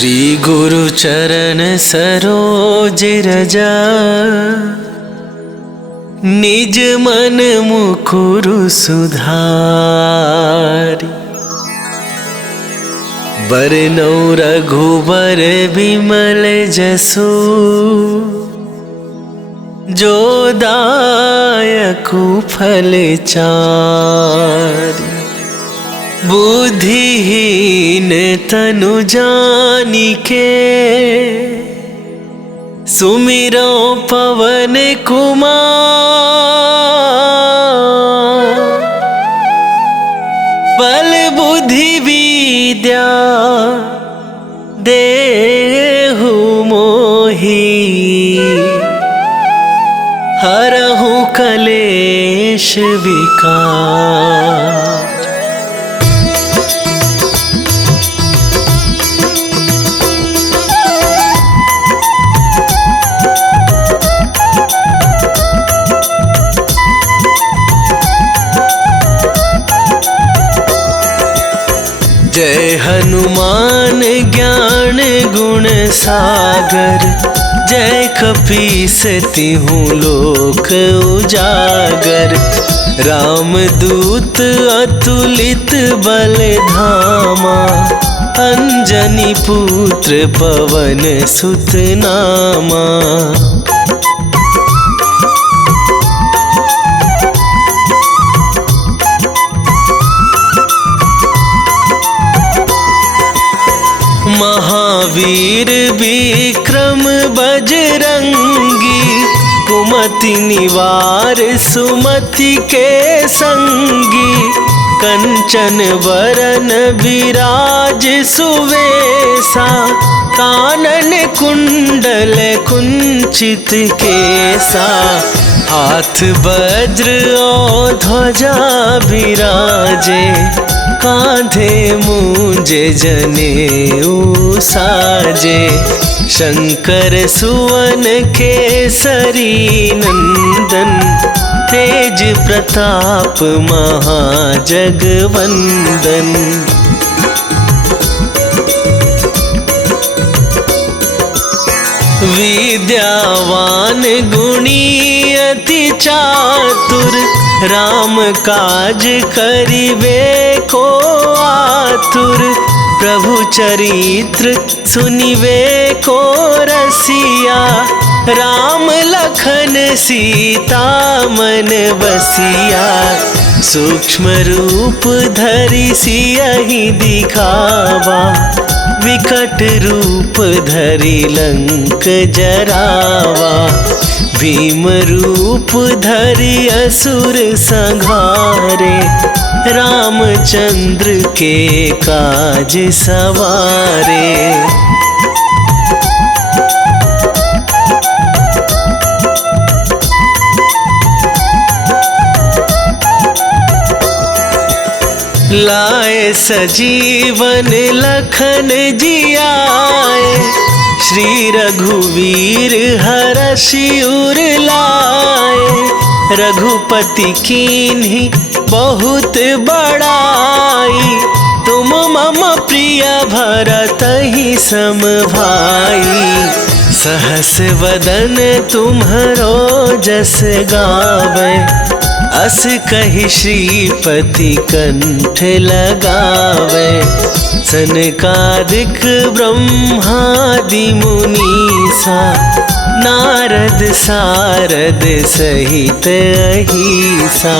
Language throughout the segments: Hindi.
श्री गुरु चरण सरोज रजा, निज मन मुकुरु सुधारी। बरनौ रघुबर बिमल जसु, जो दायकु फल चारि। बुद्धिहीन तनु जानिके, सुमिरो पवन कुमार। बल बुद्धि विद्या देहु मोहि, हरहु कलेश विकार। जय हनुमान ज्ञान गुण सागर, जय कपीस तिहुँ लोक उजागर। रामदूत अतुलित बल धामा, अंजनी पुत्र पवन सुत नामा। महावीर विक्रम बजरंगी, कुमति निवार सुमति के संगी। कंचन बरन विराज सुवेसा, कानन कुंडल कुंचित केसा। हाथ वज्र और ध्वजा विराजे, कांधे मूंज जनेऊ साजे। शंकर सुवन केसरी नंदन, तेज प्रताप महाजगवंदन। विद्यावान गुणी अति चातुर, राम काज करिबे को आतुर। प्रभु चरित्र सुनिबे को रसिया, राम लखन सीता मन बसिया। सूक्ष्म रूप धरि सियहि दिखावा, विकट रूप धरि लंक जरावा। भीम रूप धरि असुर संहारे, रामचंद्र के काज सवारे। लाए सजीवन लखन जियाए, श्री रघुवीर हरषि उर लाए। रघुपति कीन्ही बहुत बड़ाई, तुम मम प्रिय भरतहि सम भाई। सहस वदन तुम्हरो जस गावे, अस कहि श्रीपति कंठ लगावे। सनकादिक ब्रह्मादि मुनीसा, नारद सारद सहित अहिसा।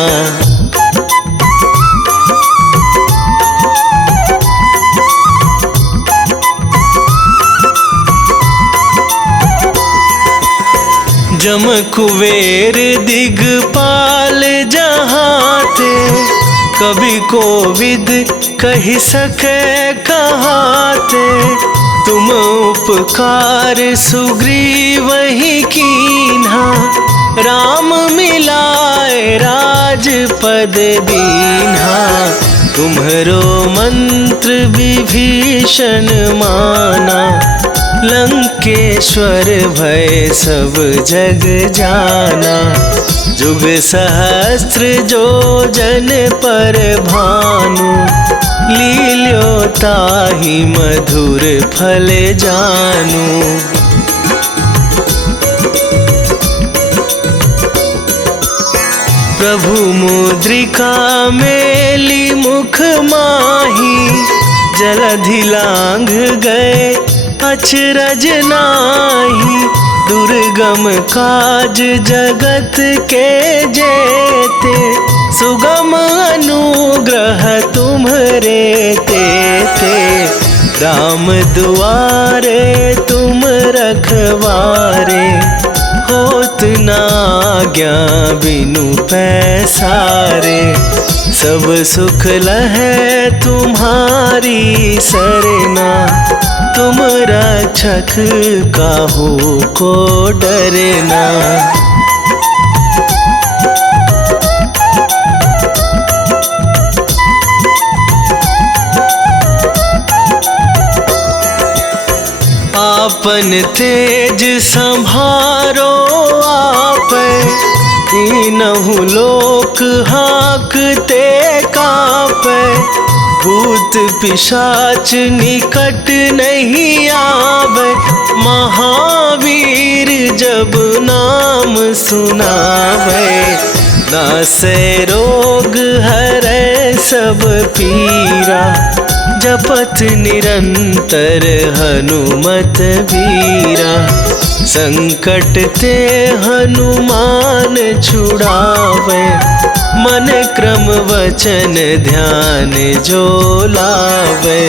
जम कुबेर दिगपाल जहाते, कभी कोविद कहि सके कहाते। तुम उपकार सुग्रीवहि कीन्हा, राम मिलाए राजपद दीन्हा। तुम्हरो मंत्र विभीषण माना, लंकेश्वर भय सब जग जाना। जुग सहस्त्र जो जन पर भानु, लील्यो ताहि मधुर फल जानु। प्रभु मुद्रिका मेली मुख माही, जलधि लांघ गए अचरज नाहि। दुर्गम काज जगत के जेते, सुगम अनुग्रह तुम्हरे तेते। राम दुआरे तुम रखवारे, होत न आज्ञा बिनु पैसारे। सब सुख लहै तुम्हारी सरना, तुम रक्षक काहू को डरना। आपन तेज संभारो आपै, तीनहु लोक हाँकते कापै। भूत पिशाच निकट नहीं आवे, महावीर जब नाम सुनावे। नासै रोग हरै सब पीरा, जपत निरंतर हनुमत बीरा। संकट ते हनुमान छुड़ावे, मन क्रम वचन ध्यान जो लावे।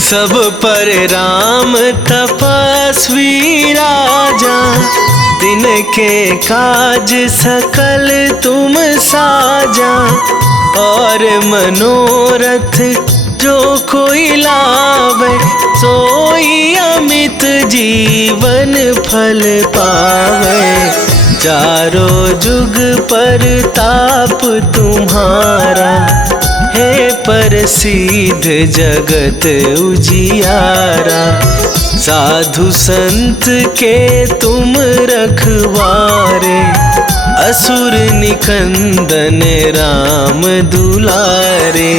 सब पर राम तपस्वी राजा, तिनके काज सकल तुम साजा। और मनोरथ जो कोई लावे, सोई अमित जीवन फल पावे। चारों जुग पर ताप तुम्हारा, हे प्रसिद्ध जगत उजियारा। साधु संत के तुम रखवारे, असुर निकंदन राम दुलारे।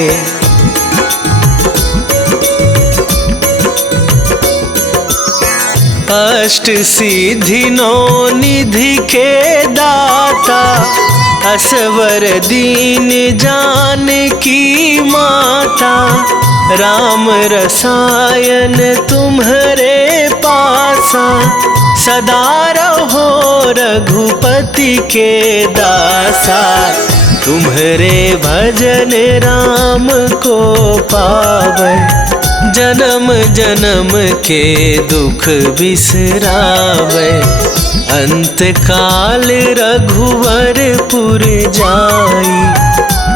अष्ट सिद्धि नौ निधि के दाता, असवर दीन जानकी माता। राम रसायन तुम्हरे पासा, सदा रहो रघुपति के दासा। तुम्हरे भजन राम को पावै, जन्म जन्म के दुख बिसरावे। अंत काल रघुवरपुर जाई,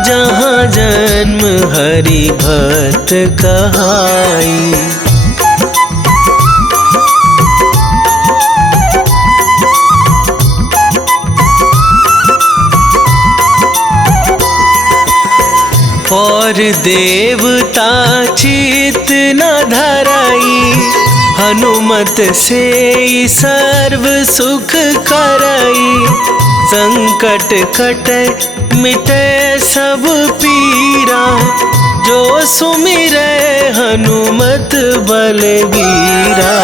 जहाँ जन्म हरि भक्त कहाई। और देवता चित न धराई, हनुमत से सर्व सुख करई। संकट कटे मिटे सब पीरा, जो सुमिरै हनुमत बलबीरा।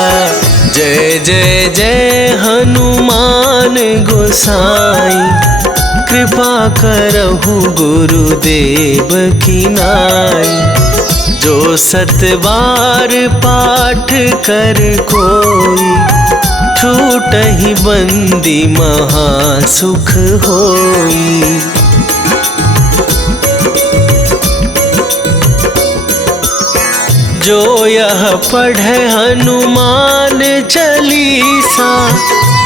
जय जय जय हनुमान गोसाई, कृपा करहु गुरुदेव की नाई। जो सत बार पाठ कर कोई, छूटहि बंदी महा सुख होई। जो यह पढ़े हनुमान चालीसा,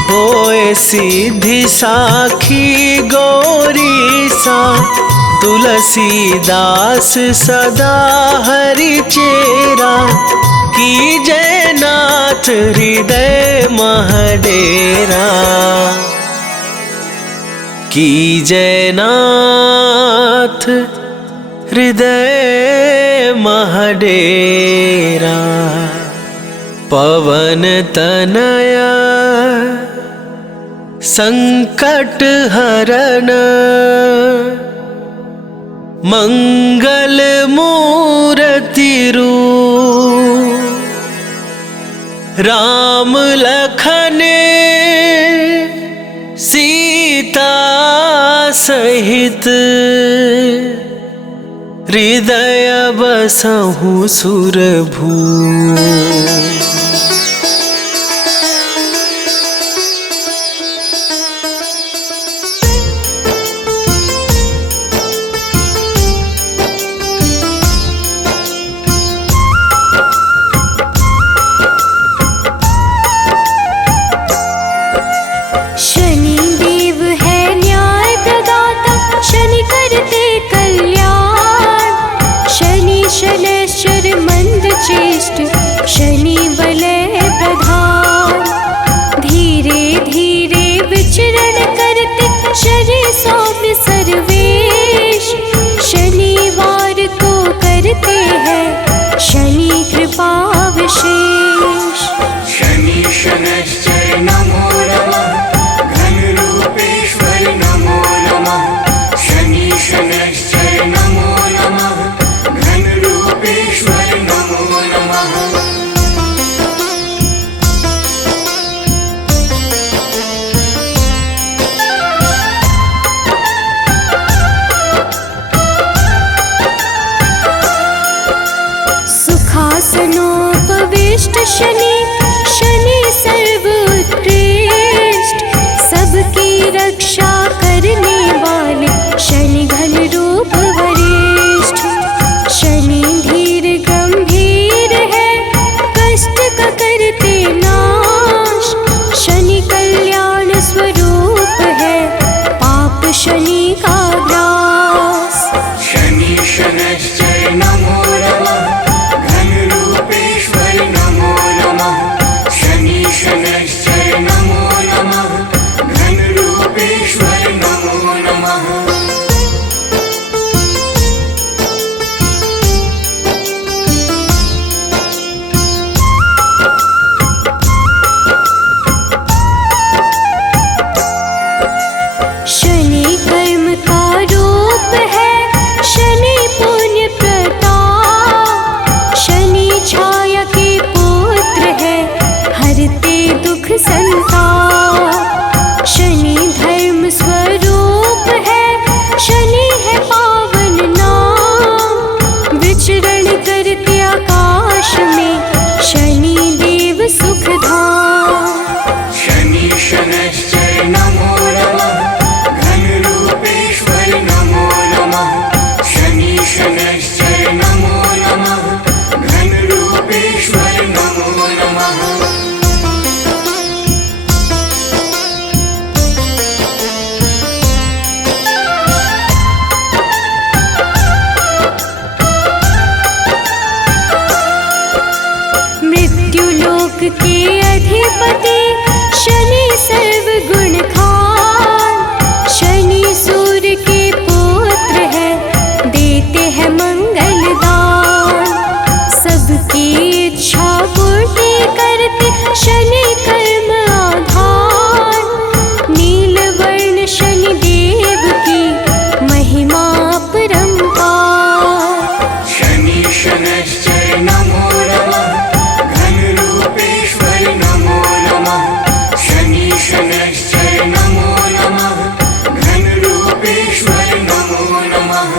होए सिद्धि साखी गौरीसा। तुलसीदास सदा हरि चेरा, कीजय नाथ हृदय मह डेरा। की जयनाथ हृदय महडेरा। पवन तनया संकट हरण मंगल मूर्ति रूप। राम लखन सीता सहित हृदय बसहु सुरभू। शनि वलय प्रधान, धीरे धीरे विचरण करते शनि सौम्य सर्वेश। शनिवार को करते हैं शनि कृपा विशेष। शनि शनैश्चर नमो नमः, घन रूपेश्वर नमो नमः। शनि शनैश्चर नमो नमः, घन रूपेश्वर नमो नमः। सुखासनोपविष्ट शनि, शनि सर्वोत्कृष्ट। सबकी रक्षा करने वाले शनि घन रूप वरिष्ठ। शनि धीर गंभीर है, कष्ट का करते नाश। शनि कल्याण स्वरूप है, पाप शनि का ग्रास। शनि शनैश्चर नमो नमः, घन रूपेश्वर नमो नमः। शनि शनैश्चर नमो नमः, घन रूपेश्वर नमो नमः। शनि कर्म का रूप है, शनि पुण्य प्रताप। शनि छाया के पुत्र है, हरते दुख संताप। शनि धर्म स्वरूप है, शनि है पावन नाम। विचरण करते आकाश में शनि देव सुखधाम। शनि शनैश्चर नमो नमः, घन रूपेश्वर नमो नमः। शनि शनैश्चर नमो नमः, घन रूपेश्वर नमो नमः। मृत्युलोक के अधिपति शनि सर्वगुण खान। शनि सूर्य के पुत्र है, देते हैं मंगल दान। सबकी इच्छा पूर्ति करते शनि कर्म आधान। नीलवर्ण शनि देव की महिमा अपरंपार। शनि शनैश्चर नमो नमः, घन रूपेश्वर नमो नमः। शनि शनैश्चर नमो नमः, घन रूपेश्वर नमो नमः।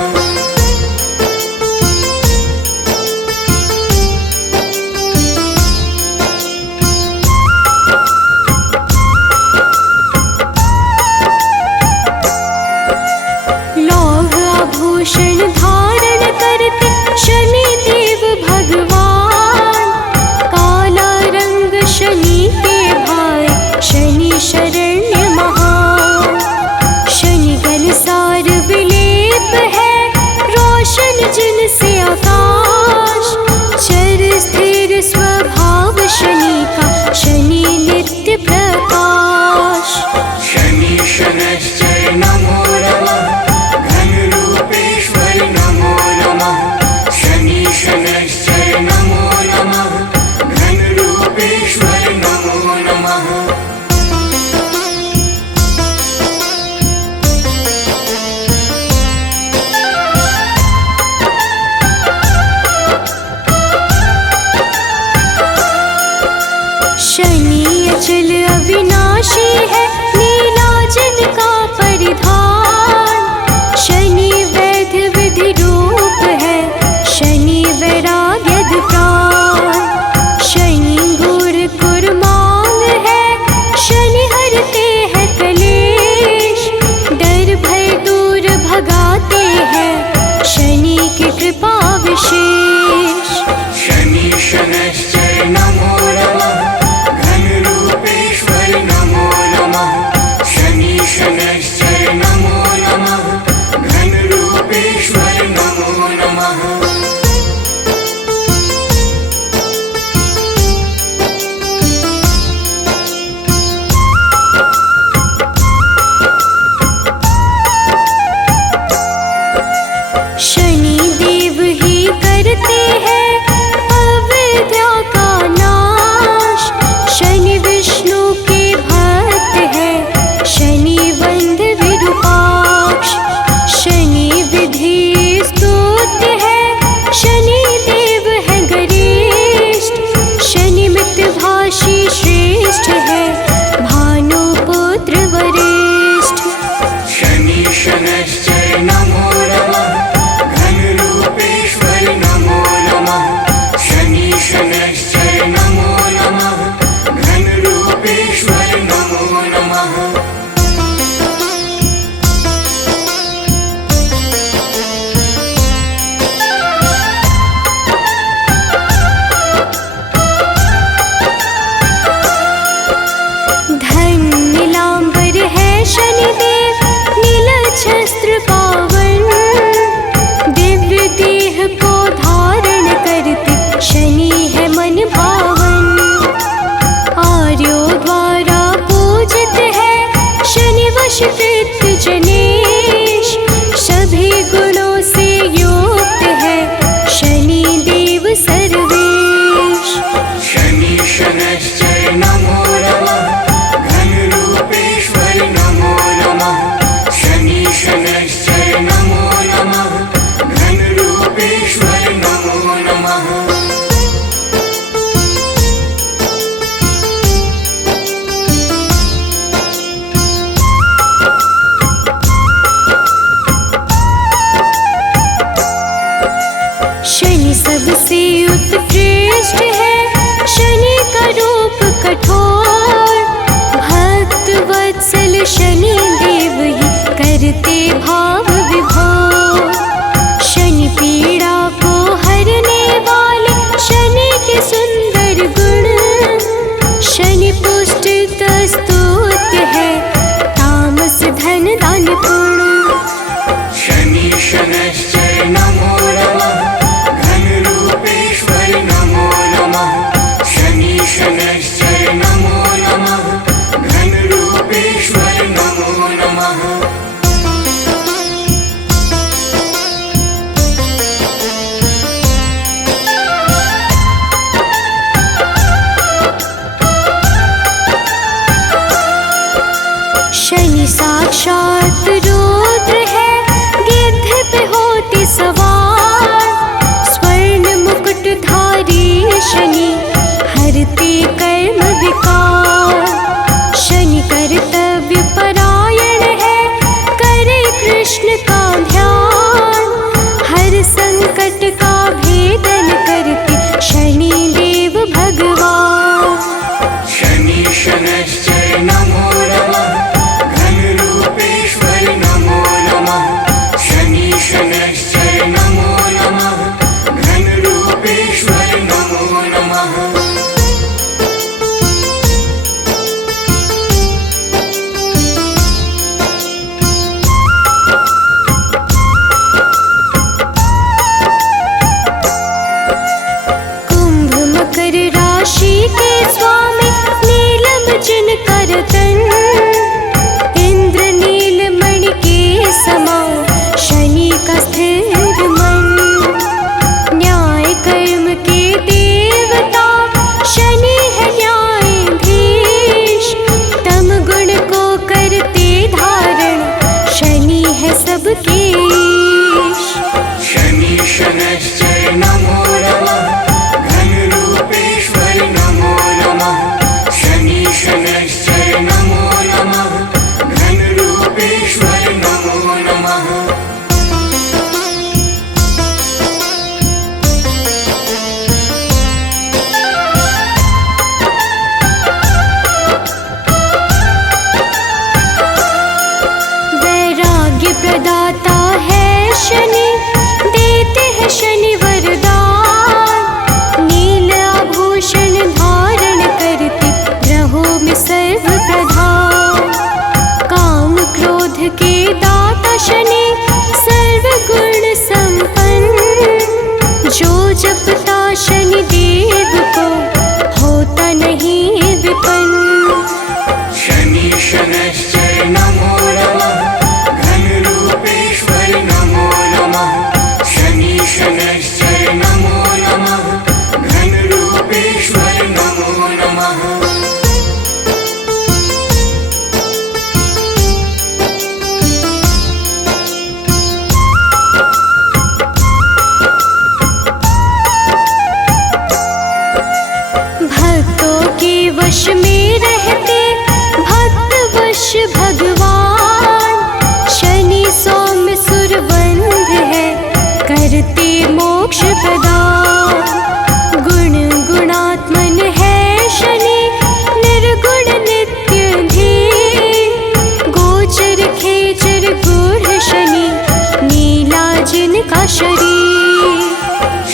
सबसे उत्कृष्ट है शनि का रूप कठोर। भक्त वत्सल शनि देव ही करते भाव विभोर। शनि पीड़ा को हरने वाले शनि के सुंदर गुण। शनि पुष्ट स्तुत्य है तामस धन दान पुण्य। शनि शनैश्चर नमो नमः घनरूपेश्वर नमो नमः। शनि शनैश्चर नमो नमः घनरूपेश्वर नमो नमः। शनि साक्षात रुद्र है गिद्ध पे होते सवार। स्वर्ण मुकुटधारी शनि हरते कर्म विकार। शनि कर्तव्य परायण है करे कृष्ण का ध्यान। हर संकट का भेदन करते शनि देव भगवान। शनि शनैश्चर नमो नमः घनरूपेश्वर नमो नमः। शनि शनैश्चर नमो नमः घनरूपेश्वर नमो नमः। कुंभ मकर राशि के स्वामी नीलम जिनकर तन। इंद्र नीलमणि के समान शनि का स्थिर मन। न्याय कर्म के देवता शनि है न्यायाधीश। तम गुण को करते धारण शनि है सबके ईश। शनि शनैश्चर नमो नमः घनरूपेश्वर नमो नमः। शनि शनैश्चर नमो नमः घनरूपेश्वर नमो नमः। वैराग्य प्रदाता है शनि देते हैं शनि वरदान। नील आभूषण धारण करते ग्रहों में सर्व प्रधान। काम क्रोध के दाता शनि सर्व गुण संपन्न। जो जपता शनि देव को होता नहीं विपन्न। शनि शनैश्चर नमो नमः घनरूपेश्वर नमो नमः। शनि शनैश्चर नमो नमः घनरूपेश्वर नमो नमः। भक्तों के वश में रहते भक्त वश भगवान। शनि सौम्य सुरवंध है करते मोक्ष प्रदान। गुण गुणात्मन है शनि निर्गुण नित्य धीर। गोचर खेचर गूढ़ शनि नीला जिनका शरीर।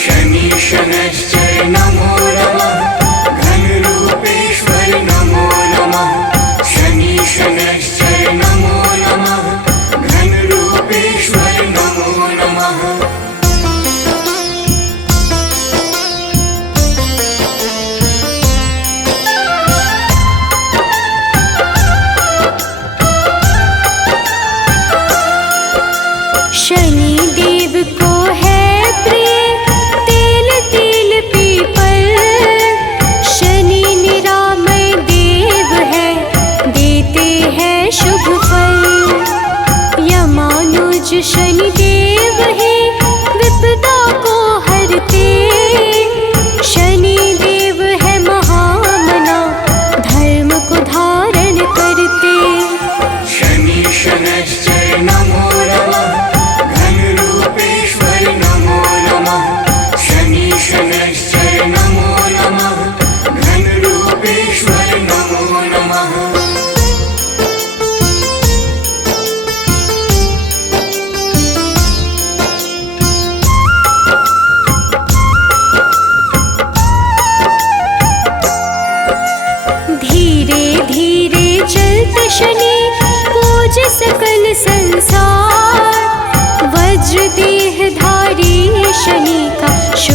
शनि शनैश्चर नमो नमः घनरूपेश्वर नमो नमः। शनि शनैश्चर नमो नमः घनरूपेश्वर नमो नमः।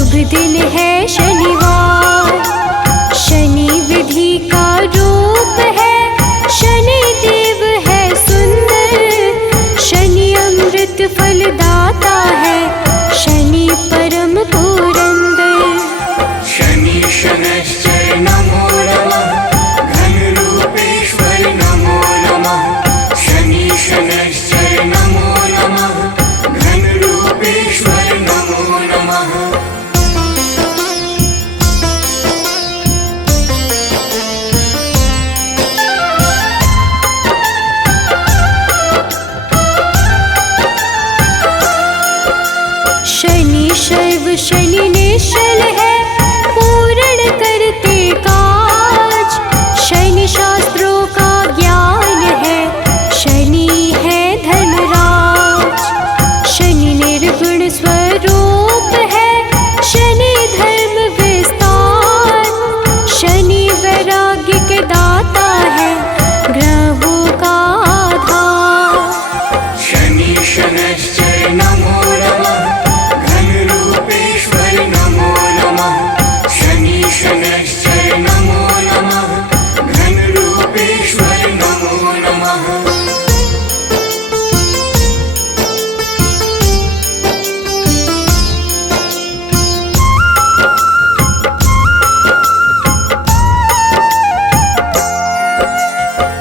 शुभ दिन है शनिवार। शनि विधि का रूप है, शनि देव है सुंदर। शनि अमृत फलदाता है, शनि परम पुरंदर। शनि शनैश्चर नमो नमः, घनरूपेश्वर नमो नमः। शनि शनैश्चर नमो नमः, घनरूपेश्वर नमो नमः। शनि शैव शनि निश्चल है, पूर्ण करते काज। शनि शास्त्रों का ज्ञान है, शनि है धर्मराज। शनि निर्गुण स्वरूप है, शनि धर्म विस्तार। शनि वैराग्य के दाता है, ग्रहों का आधार। शनि शनैश्चर नमो नमः, घनरूपेश्वर नमो नमः। शनि शनैश्चर नमो नमः, घनरूपेश्वर नमो नमः।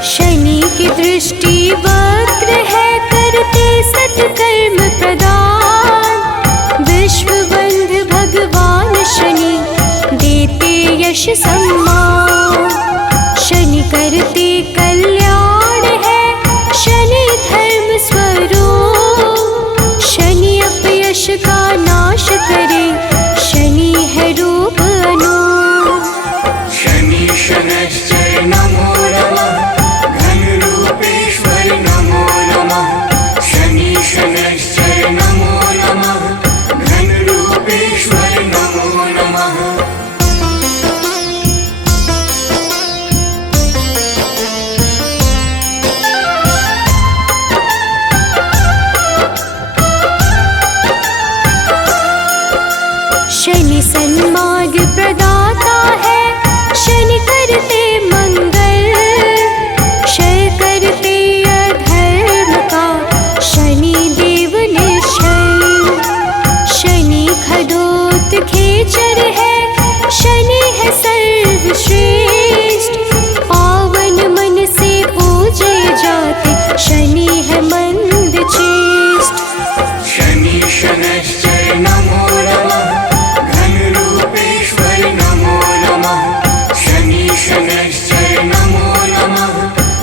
शनि की दृष्टि वक्र है, करते सत्कर्म प्रदान। विश्व बंधु भगवान शनि, देते यश सम्मान। शनि करते कल्याण है, शनि धर्म स्वरूप। शनि अपयश का नाश करे, शनि है रूप अनूप। शनि शनैश्चर नमो नमः, घनरूपेश्वर नमो नमः। शनि शनैश्चर नमो नमः, घनरूपेश्वर नमो नमः। शनि सन्मार्ग प्रदाता है, शनि करते मंगल। क्षय करते अधर्म का, शनि देव निश्चल। शनि खदोत खेचर है, शनि है सर्वश्रेष्ठ। पावन मन से पूजे जाते, शनि है मंद चेष्ट। शनि शनैश्चर नमो नमः, घनरूपेश्वर नमो नमः। शनि शनैश्चर नमो नमः,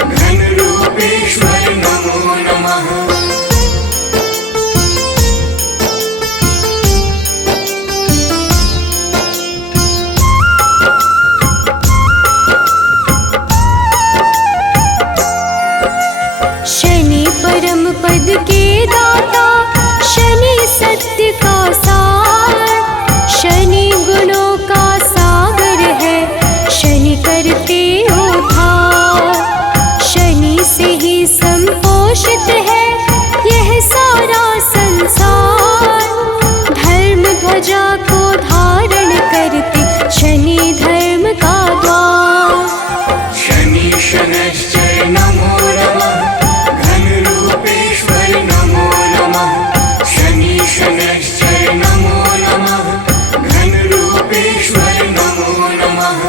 घनरूपेश्वर नमो नमः। शनि परम पद के दाता, शनि सत्य का सार। शनि गुणों का सागर है, शनि करते उद्धार। शनि से ही संपोषित है, यह सारा संसार। धर्म ध्वजा को धारण करते, शनि धर्म का द्वार। शनि शनैश्चर नमो नमः, घनरूपेश्वर नमो नमः। शनि शनैश्चर नमो नमः, घनरूपेश्वर नमो नमः।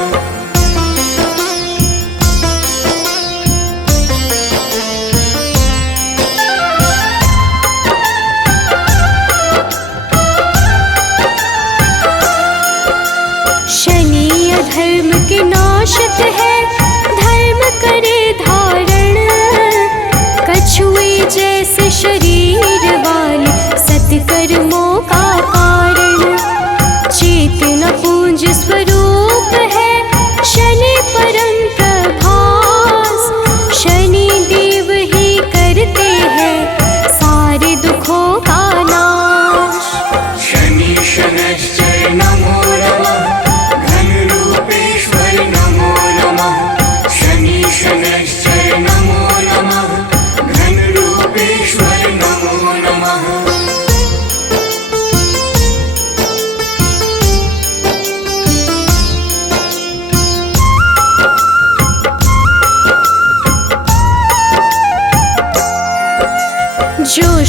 शनि अधर्म के नाशक है, धर्म करे धारण। कछुए जैसे शरीर वाले, सत्कर्मों का कारण। चेतना पूंज स्वरूप है, शनि परम प्रभास। शनि देव ही करते हैं, सारे दुखों का नाश। शनि शनैश्चर नमो नमः, घनरूपेश्वर नमो नमः।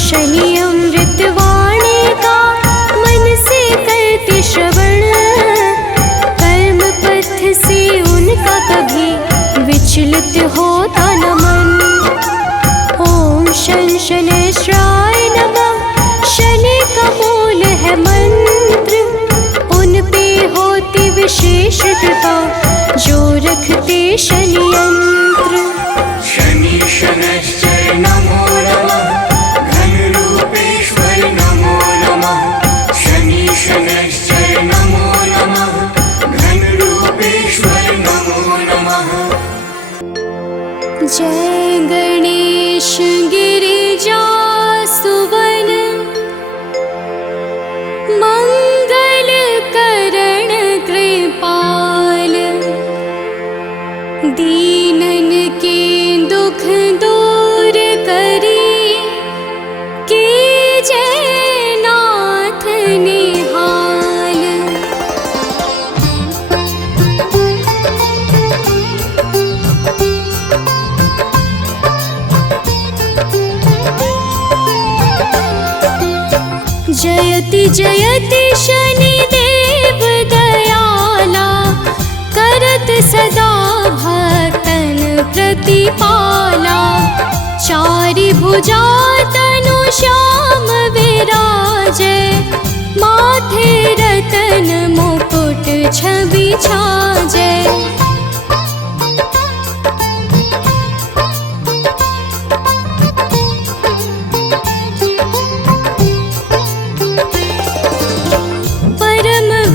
शनि अमृतवाणी का मन से करते श्रवण, कर्म पथ से उनका कभी विचलित होता न मन। ओम शन शनैश्चराय नमः, शनि का मूल है मंत्र, उन पे होती विशेष कृपा जो रखते शनि यंत्र। शनि शनैश्चर नमो नमः, घनरूपेश्वर नमो नमः। शनि शनैश्चर नमो नमः, घनरूपेश्वर नमो नमः। जय गणेश गिरिजा सुवन, मंगल करण कृपाल, दीनन के दुख दूर करी, कीजय नाथ निहाल। जयति जयति शनिदेव दयाला, करत सदा भक्तन प्रतिपाला। चारि भुजा तनु श्याम विराजे, माथे रतन मुकुट छवि छाजे।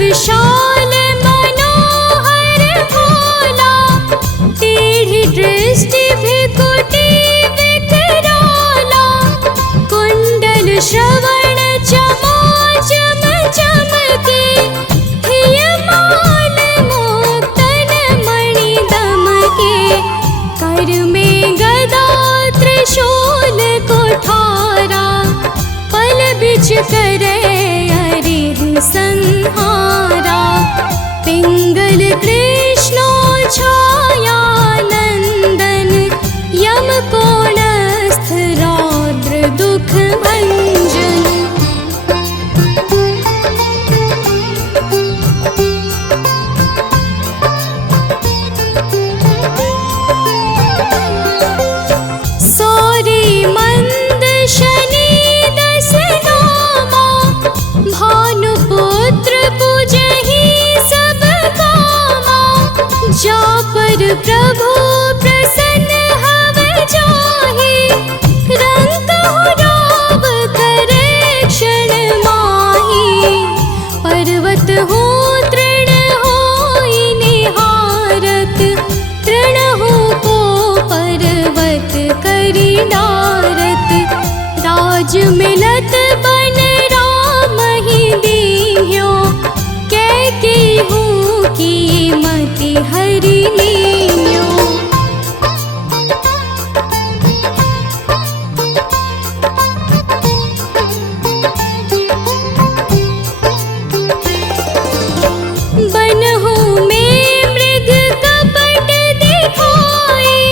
विशाल मनोहर भोला, टेढ़ी दृष्टि भृकुटी विकराला। कुंडल श्रवण चमाचम चमके, हियमाल मुक्तन मणि दमके। कर में गदा त्रिशूल कुठारा, पल बिच करे संहारा। पिंगल कृष्णो छाया नंदन, यम कोणस्थ रौद्र दुख भंजन। सौरी मंद शनि दस नामा, भानुपुत्र पूजहि सब कामा। जा पर प्रभु प्रसन्न हव जाहि, रंकहु राव करे क्षण माहि। पर्वत हो तृण होई निहारत, तृणहु को पर्वत करि डारत। राज मिलत बन दीन्यो, कैकेयी की मति हरि लीन्यो। बनहु में मृग कपट दिखाए,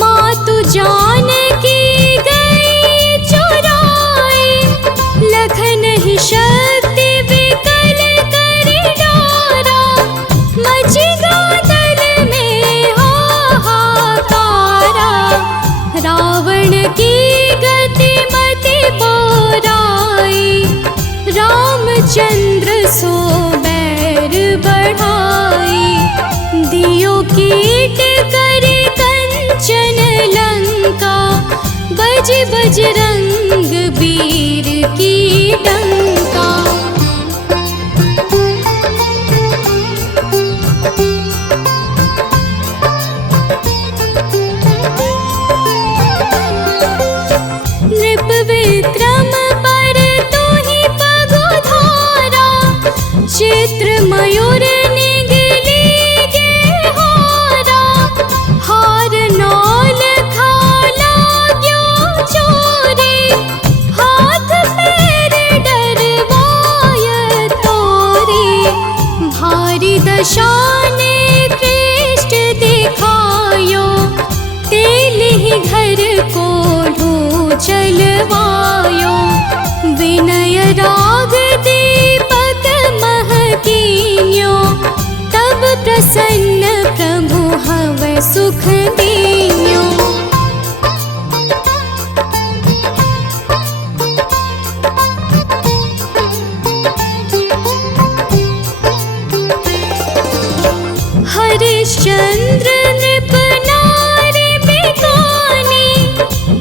मातु जानकी गई चुराए। लखन ही शक्ति विकल करि डारा, मचि गादल में हाहाकारा। रावण की गति मति बोराई, रामचंद्र सो बैर बढ़ाई। दियो कीट करि कंचन लंका, बज बजरंग वीर की डंका। नृप विक्रम पर तोहि पगुधारा, चित्र मयूर निगली गे हारा। हार नौल खाला क्यों चोरी, हाथ पैर डरवाय तोरी। भारी दशा ने कृष्ण दिखायो, तेल ही घर को ढूंढ चलवायो। विनय राग दीपक महकीन्यो, तब प्रसन्न प्रभु हवै सुख दीन्यो। हरिश्चंद्र नृप नारी बिकानी,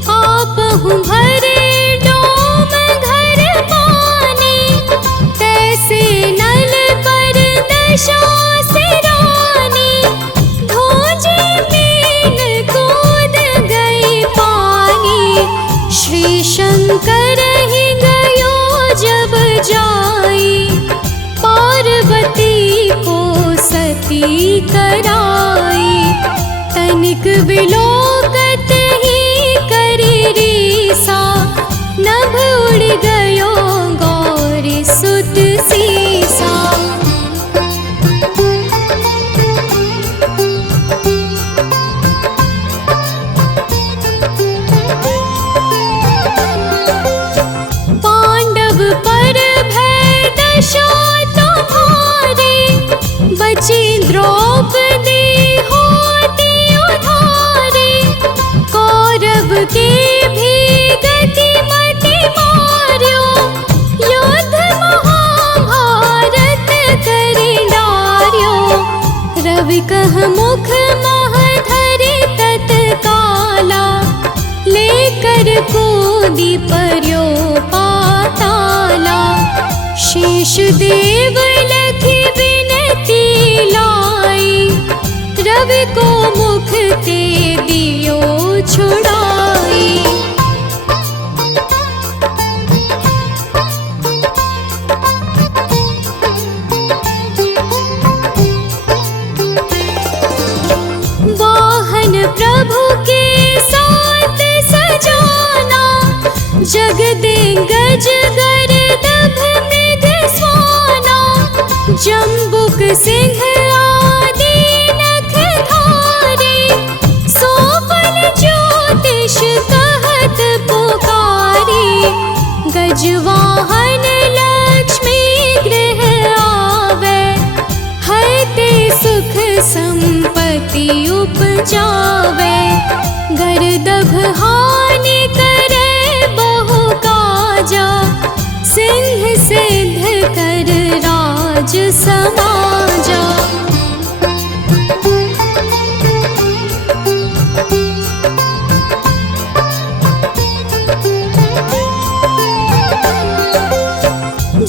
आपहु भरे डोम घर पानी। तैसे नल पर दशा सिरानी, धोजे मीन कूद गई पानी। श्री शंकर ही गयो जब जाई, पार्वती को सती कराई। तनिक विलोकत ही करी रीसा, नभ उड़ गयो गौरी सुत सीसा। पांडव पर भय दशा तुम्हारी, बची द्रौपदी होती उधारी। कौरव के भी गति मति मार्यो, युद्ध महाभारत करि डार्यो। रवि कह मुख मह धरि तत्काला, लेकर कूदी पर्यो पाताला। शेष देव लखी विनती लाई, रवि को मुख ते दियो छुड़ाई। वाहन प्रभु के साथ सजाना, जगदे गज गर्दभ मृग स्वाना। जम्बुक सिंह आदि नख धारे, सोफल ज्योतिष कहत पुकारी। गजवाहन लक्ष्मी गृह आवे, हरते सुख संपत्ति उपजावे। गर्दभ हानि करे बहु काजा, सिंह सिद्ध कर राज समाजा।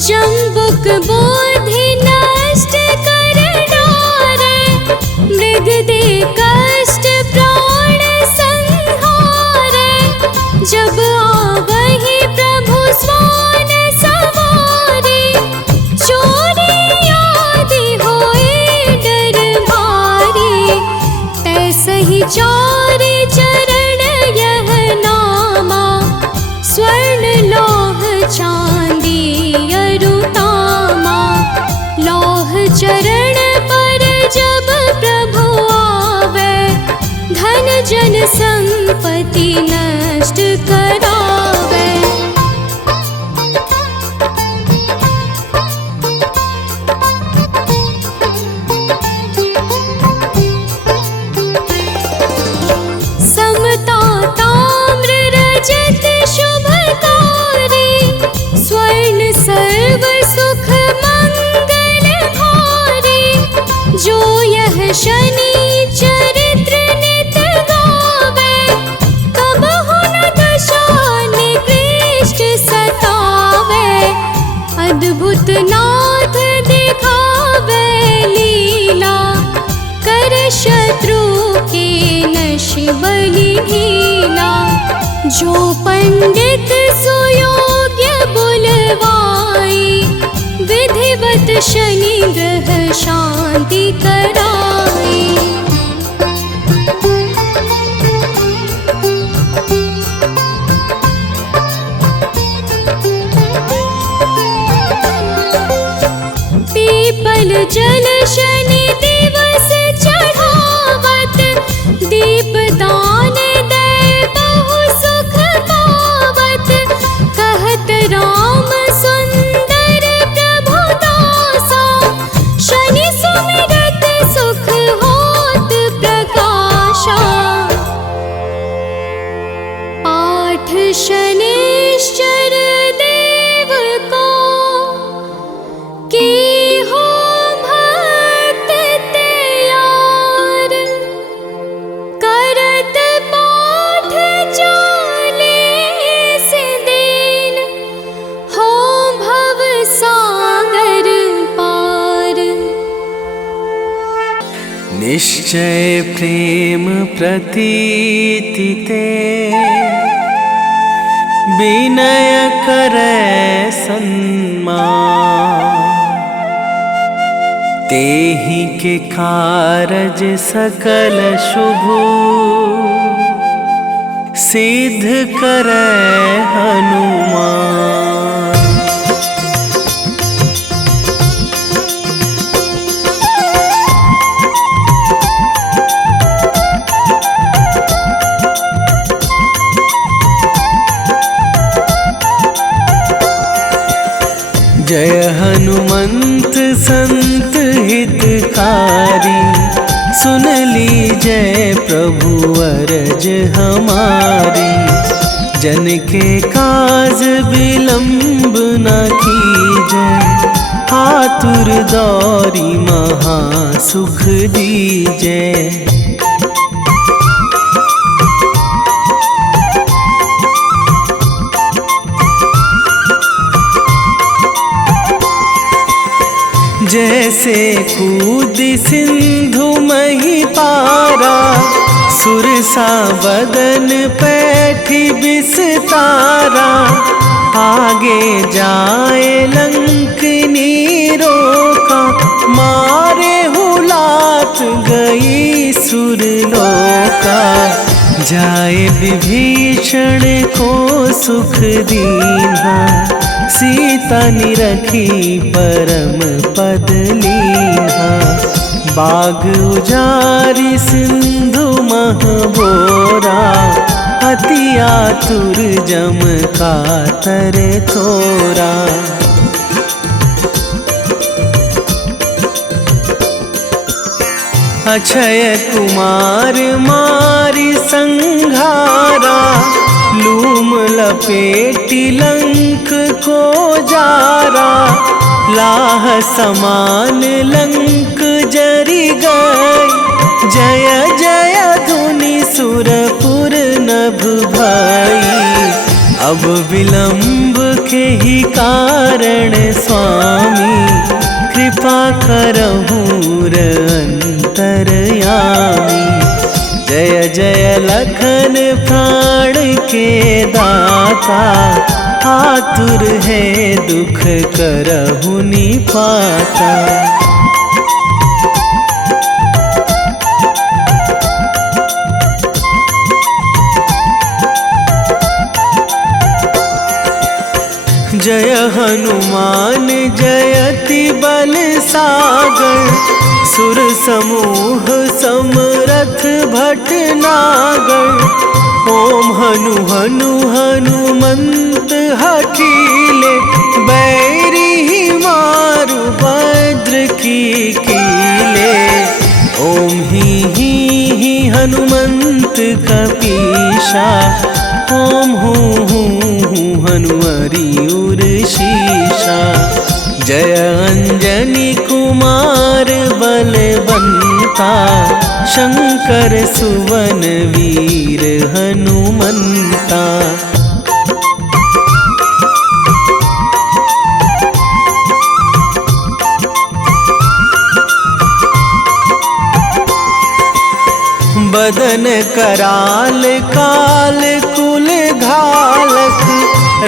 जम्बुक बोधि नष्ट कर डारे, मृग दे कष्ट प्राण संहारे। जब आवहि प्रभु स्वान सवारे, चोरी आदि होए डर भारी। तैसहि चारि चरण यह नामा, स्वर्ण लौह चांदी अरुतामा। लौह चरण पर जब प्रभु आवे, धन जन संपत्ति नष्ट करावे। समता ताम्र रजत शुभकारी, स्वर्ण सर्व सुख मंगल भारी। जो यह शनि चरित्र नित गावे, कबहु न दशा निकृष्ट सतावे। अद्भुत नाथ दिखावे लीला, कर शत्रु के नश बलि ढीला। जो पंडित सुयोग्य बुलवाई, विधिवत शनि ग्रह शांति कराई। पीपल जल शनि दिवस चढ़ावत, दीप दान दे बहु सुख पावत। निश्चय प्रेम प्रतीति ते विनय करे सन्मान। तेहि के कारज सकल शुभ सिद्ध करे हनुमान। जय हनुमंत संत हितकारी, सुन लीजय प्रभु अरज हमारी। जन के काज विलंब न कीजय, आतुर दौरी महा सुख दीजय। जैसे कूद सिंधु मही पारा, सुरसा बदन पैठी बिस्तारा। आगे जाए लंकनी रोका, मारे हुलात गई सुरलोका। जाए विभीषण को सुख दीन्हा, सीता निरखी परम पद लीन्हा। बाग उजारि सिंधु महबोरा, अति आतुर जम कातर तोरा। अक्षय कुमार मारि संघारा, लूम लपेटी लंक को जारा। लाह समान लंक जरि गई, जय जय धुनि सुरपुर नभ भई। अब विलंब के ही कारण स्वामी, कृपा करहु अंतरयामी। जय जय लखन प्राण के दाता, आतुर है दुख करहु निपाता। जय हनुमान जयति बल सागर, सुर समूह समरथ भटनागर। ओम हनु हनु हनुमंत हठीले, बैरी मारु भद्र की कीले। ओम ही हनुमंत कपीशा, ओम हूँ हनुमरि उर शीशा। जय अंजनी कुमार बलवंता, शंकर सुवन वीर हनुमंता। बदन कराल काल कुल घालक,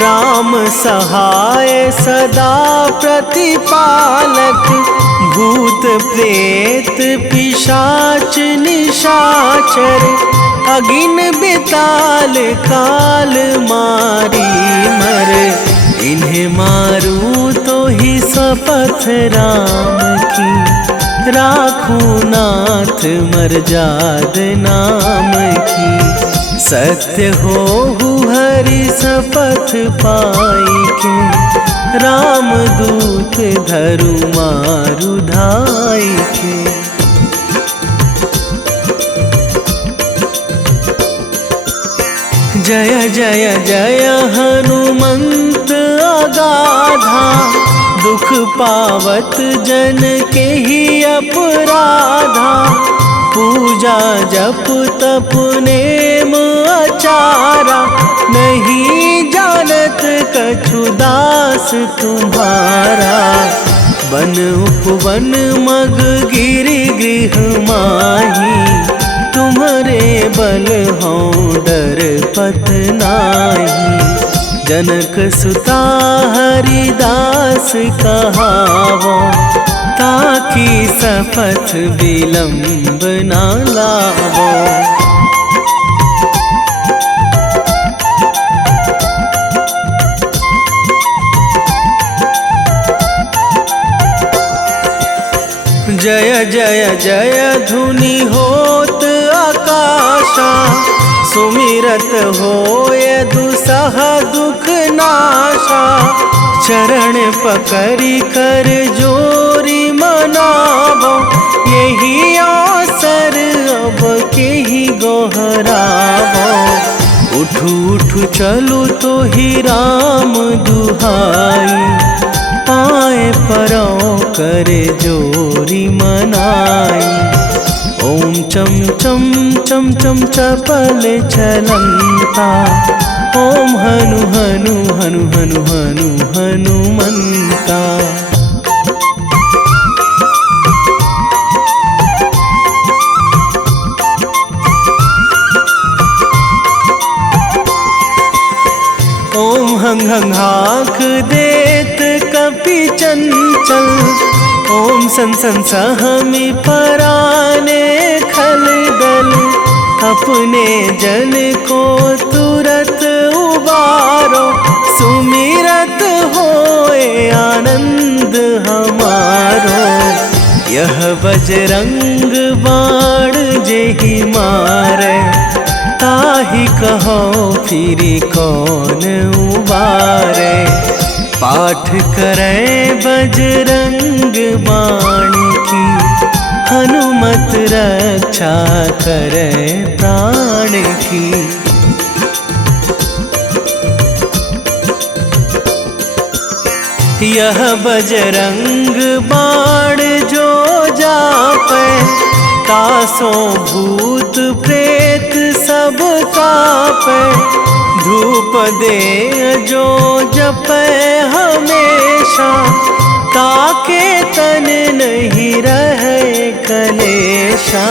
राम सहाय सदा प्रतिपालक। भूत प्रेत पिशाच निशाचर, अगिन बिताल काल मारी मर। इन्हें मारू तो ही शपथ राम की, राखूं नाथ मर्याद नाम की। सत्य हो हरि शपथ पाई के, राम दूत धरु मारु धाई के। जय जय जय हनुमंत अगाधा, दुख पावत जन के ही अपराधा। पूजा जप तप नेम आचारा, नहीं जानत कछु दास तुम्हारा। वन उपवन मग गिरि गृह माही, तुम्हारे बल हों डर पत नाही। जनक सुता हरिदास कहावो, ताकि सपथ विलंब ना लावो। जय जय जय धुनि होत आकाशा, सुमिरत होय दुसह दुख नाशा। चरण पकड़ी कर जोरी मनावो, यही अवसर अब के ही गोहरावो। उठू उठू चलू तो ही राम दुहाई, पाए परो करे जोरी मनाई। ओम चम चम चम चम चपल चलंता, ओम हनु हनु हनु हनु हनु हनुमंता। ओम हंग हंग हाक देत कपि चंचल, ओम सन सन सहमी पराने खल दल। अपने जन को तुरत उबारो, सुमिरत होए आनंद हमारो। यह बजरंग बाण जेहि मारे, ताहि कहो फिरी कौन उबारे। पाठ करें बजरंग बाण की, हनुमत रक्षा करें प्राण की। यह बजरंग बाण जो जापे, तासो भूत प्रेत सब कापे। धूप दे जो जपे हमेशा, ताके तन नहीं रहे कलेशा।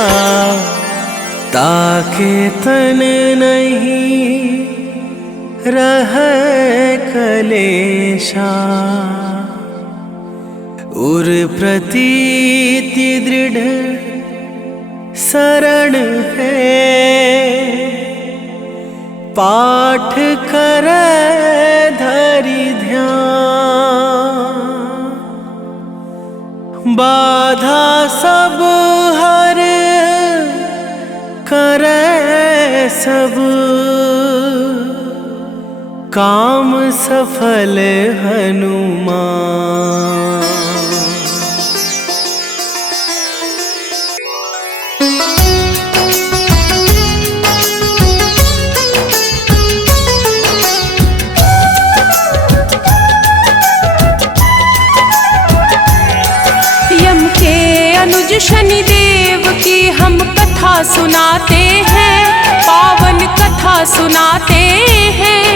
ताके तन नहीं रहे कलेशा। उर प्रतीति दृढ़ शरण है, पाठ करे धरि ध्यान। बाधा सब हर करे सब, काम सफल हनुमान। अनुज शनिदेव की हम कथा सुनाते हैं, पावन कथा सुनाते हैं।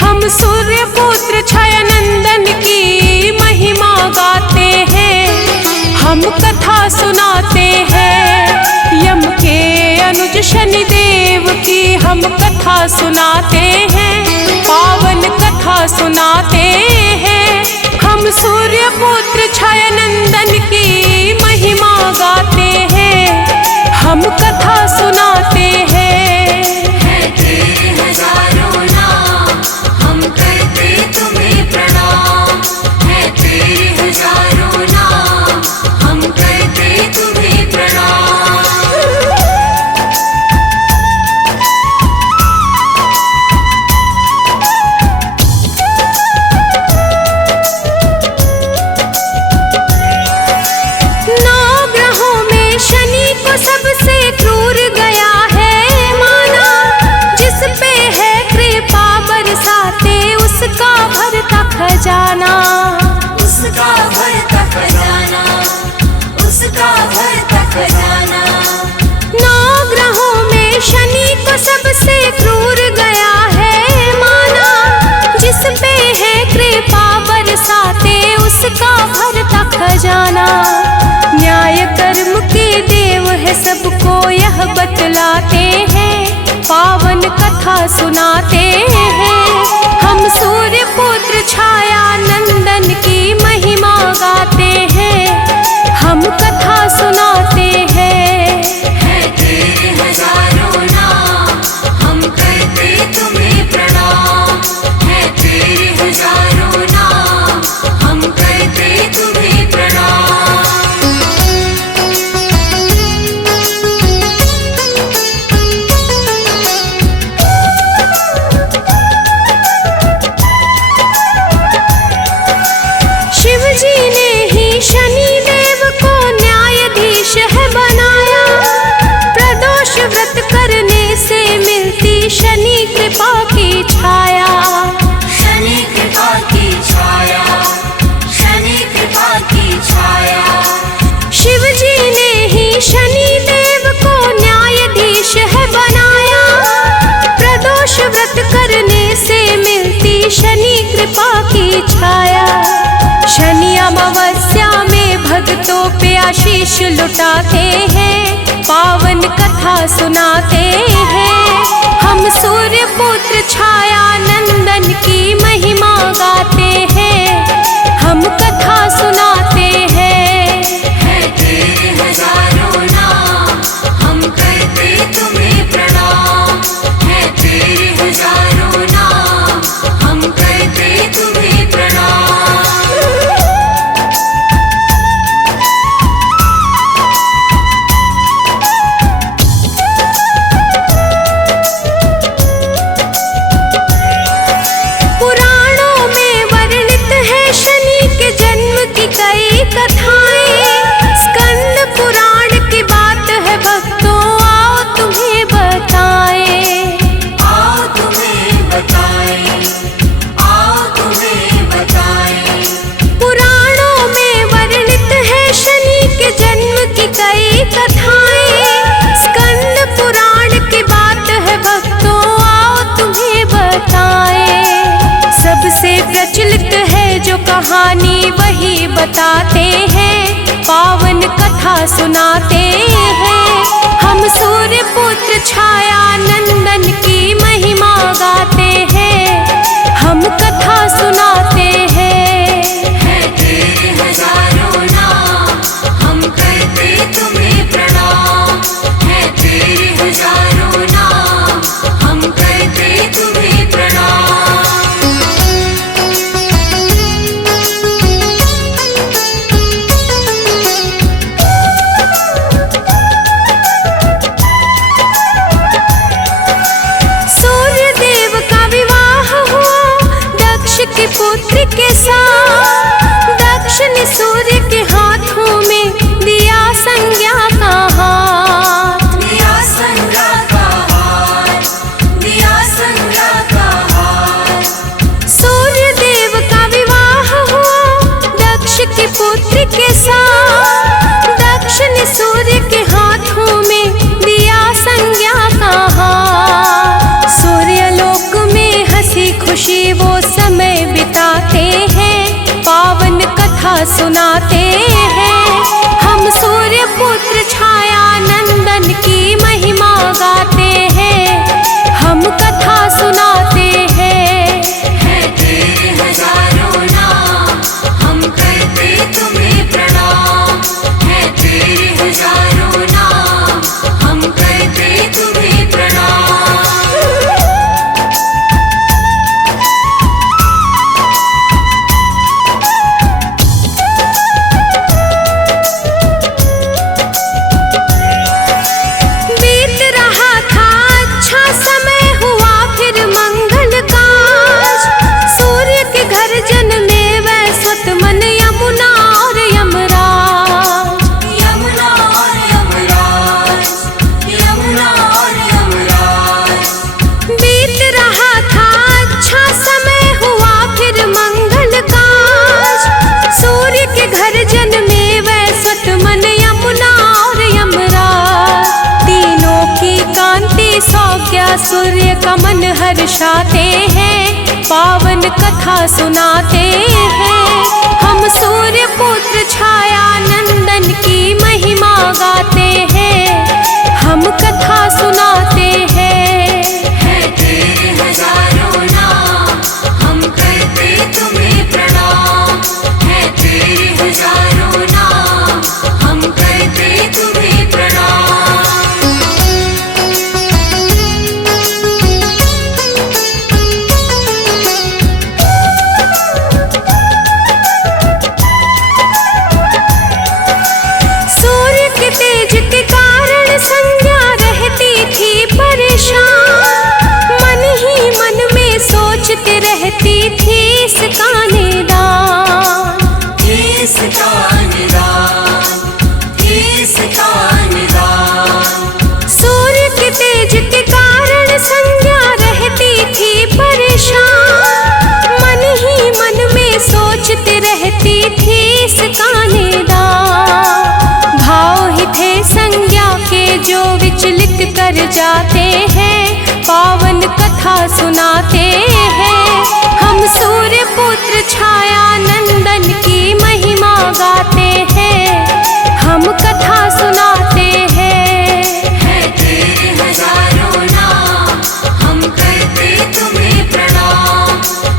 हम सूर्य पुत्र छाया नंदन की महिमा गाते हैं, हम कथा सुनाते हैं। यम के अनुज शनिदेव की हम कथा सुनाते हैं, पावन कथा सुनाते हैं। हम सूर्य पुत्र छाया नंदन की महिमा गाते हैं, हम कथा सुनाते हैं। है तेरे हजारों नाम, हम करते तुम्हें प्रणाम। है तेरे हजारों नाम, हम करते तुम्हें प्रणाम। खजाना। न्याय कर्म के देव है सबको यह बतलाते हैं, पावन कथा सुनाते हैं। हम सूर्य पुत्र छाया नंदन की महिमा गाते हैं, हम कथा सुनाते हैं। है तेरे हजारों नाम, हम करते तुम्हें प्रणाम। है तेरे हजारों नाम, हम करते तुम्हें प्रणाम। शिव जी ने ही शनि देव को न्यायाधीश है बनाया, प्रदोष व्रत करने से मिलती शनि कृपा की छाया। शनि कृपा की छाया, शनि कृपा की छाया। शिव जी ने ही शनि देव को न्यायाधीश है बनाया, प्रदोष व्रत करने से मिलती शनि कृपा की छाया। शनि अमावस्या में भक्तों पे आशीष लुटाते हैं, पावन कथा सुनाते हैं। हम सूर्य पुत्र छाया नंदन की महिमा गाते हैं, हम कथा सुनाते हैं। है तेरे हजारों नाम, हम करते तुम्हें प्रणाम। है तेरे हजारों नाम, हम करते तुम्हें प्रणाम। पुराणों में वर्णित है शनि के जन्म की कई कथाएं, स्कंद पुराण की बात है भक्तों आओ तुम्हें बताएं। आओ तुम्हें बताएं, आओ तुम्हें बताएं। पुराणों में वर्णित है शनि के जन्म की कई कथाएं, स्कंद पुराण की बात है भक्तों आओ तुम्हें बताएं। सबसे प्रचलित है जो कहानी वही बताते हैं, पावन कथा सुनाते हैं। हम सूर्य पुत्र छाया नंदन की महिमा गाते हैं, हम कथा सुनाते हैं। है तेरे हजारों नाम, हम करते तुम्हें प्रणाम। है तेरे हजारों नाम, हम करते तुम्हें प्रणाम। सूर्य देव का विवाह हुआ दक्ष के पुत्र के साथ, दक्ष ने सूर्य के हाथों में दिया संज्ञा का हाथ। दिया संज्ञा का हार, दिया संज्ञा का हार। सूर्य देव का विवाह हुआ दक्ष के पुत्र के साथ, दक्ष ने सूर्य के हाथों में दिया संज्ञा का हाथ। सूर्य लोक में हंसी खुशी वो समय बिताते हैं, पावन कथा सुनाते हैं। हम सूर्य पुत्र छाया नंदन की महिमा गाते हैं, हम कथा सुनाते हैं। है तेरे हजारों नाम, हम करते तुम्हें प्रणाम। है तेरे हजारों नाम, हम करते तुम्हें प्रणाम। बीत रहा था अच्छा समय हुआ फिर मंगल काज, सूर्य के घर जन्मे वैश्वत मन यमुना और यमराज। यमुना और यमराज, यमुना और यमराज। बीत रहा था अच्छा समय हुआ फिर मंगल काज, सूर्य के घर जन्मे वैश्वत मन यमुना और यमराज। तीनों की कांति सौज्ञा सूर्य का मन हर्षाते हैं, पावन कथा सुनाते हैं। हम सूर्य पुत्र छाया नंदन की महिमा गाते हैं, हम कथा सुनाते हैं। है तेरे हजारों नाम, हम करते तुम्हें प्रणाम। है तेरे हजारों नाम, हम करते तुम्हें प्रणाम। सूर्य के तेज के कारण संज्ञा रहती थी परेशान, मन ही मन में सोचते रहती थी इसका निदान। इसका निदान, इसका निदान। सूर्य के तेज के कारण संज्ञा रहती थी परेशान, मन ही मन में सोचते रहती थी इसका निदान। भाव ही थे संज्ञा के जो विचलित कर जाते हैं, पावन कथा सुनाते हैं। हम सूर्य पुत्र छाया नंदन की महिमा गाते हैं, हम कथा सुनाते हैं। है तेरे हजारों नाम, हम करते तुम्हें प्रणाम।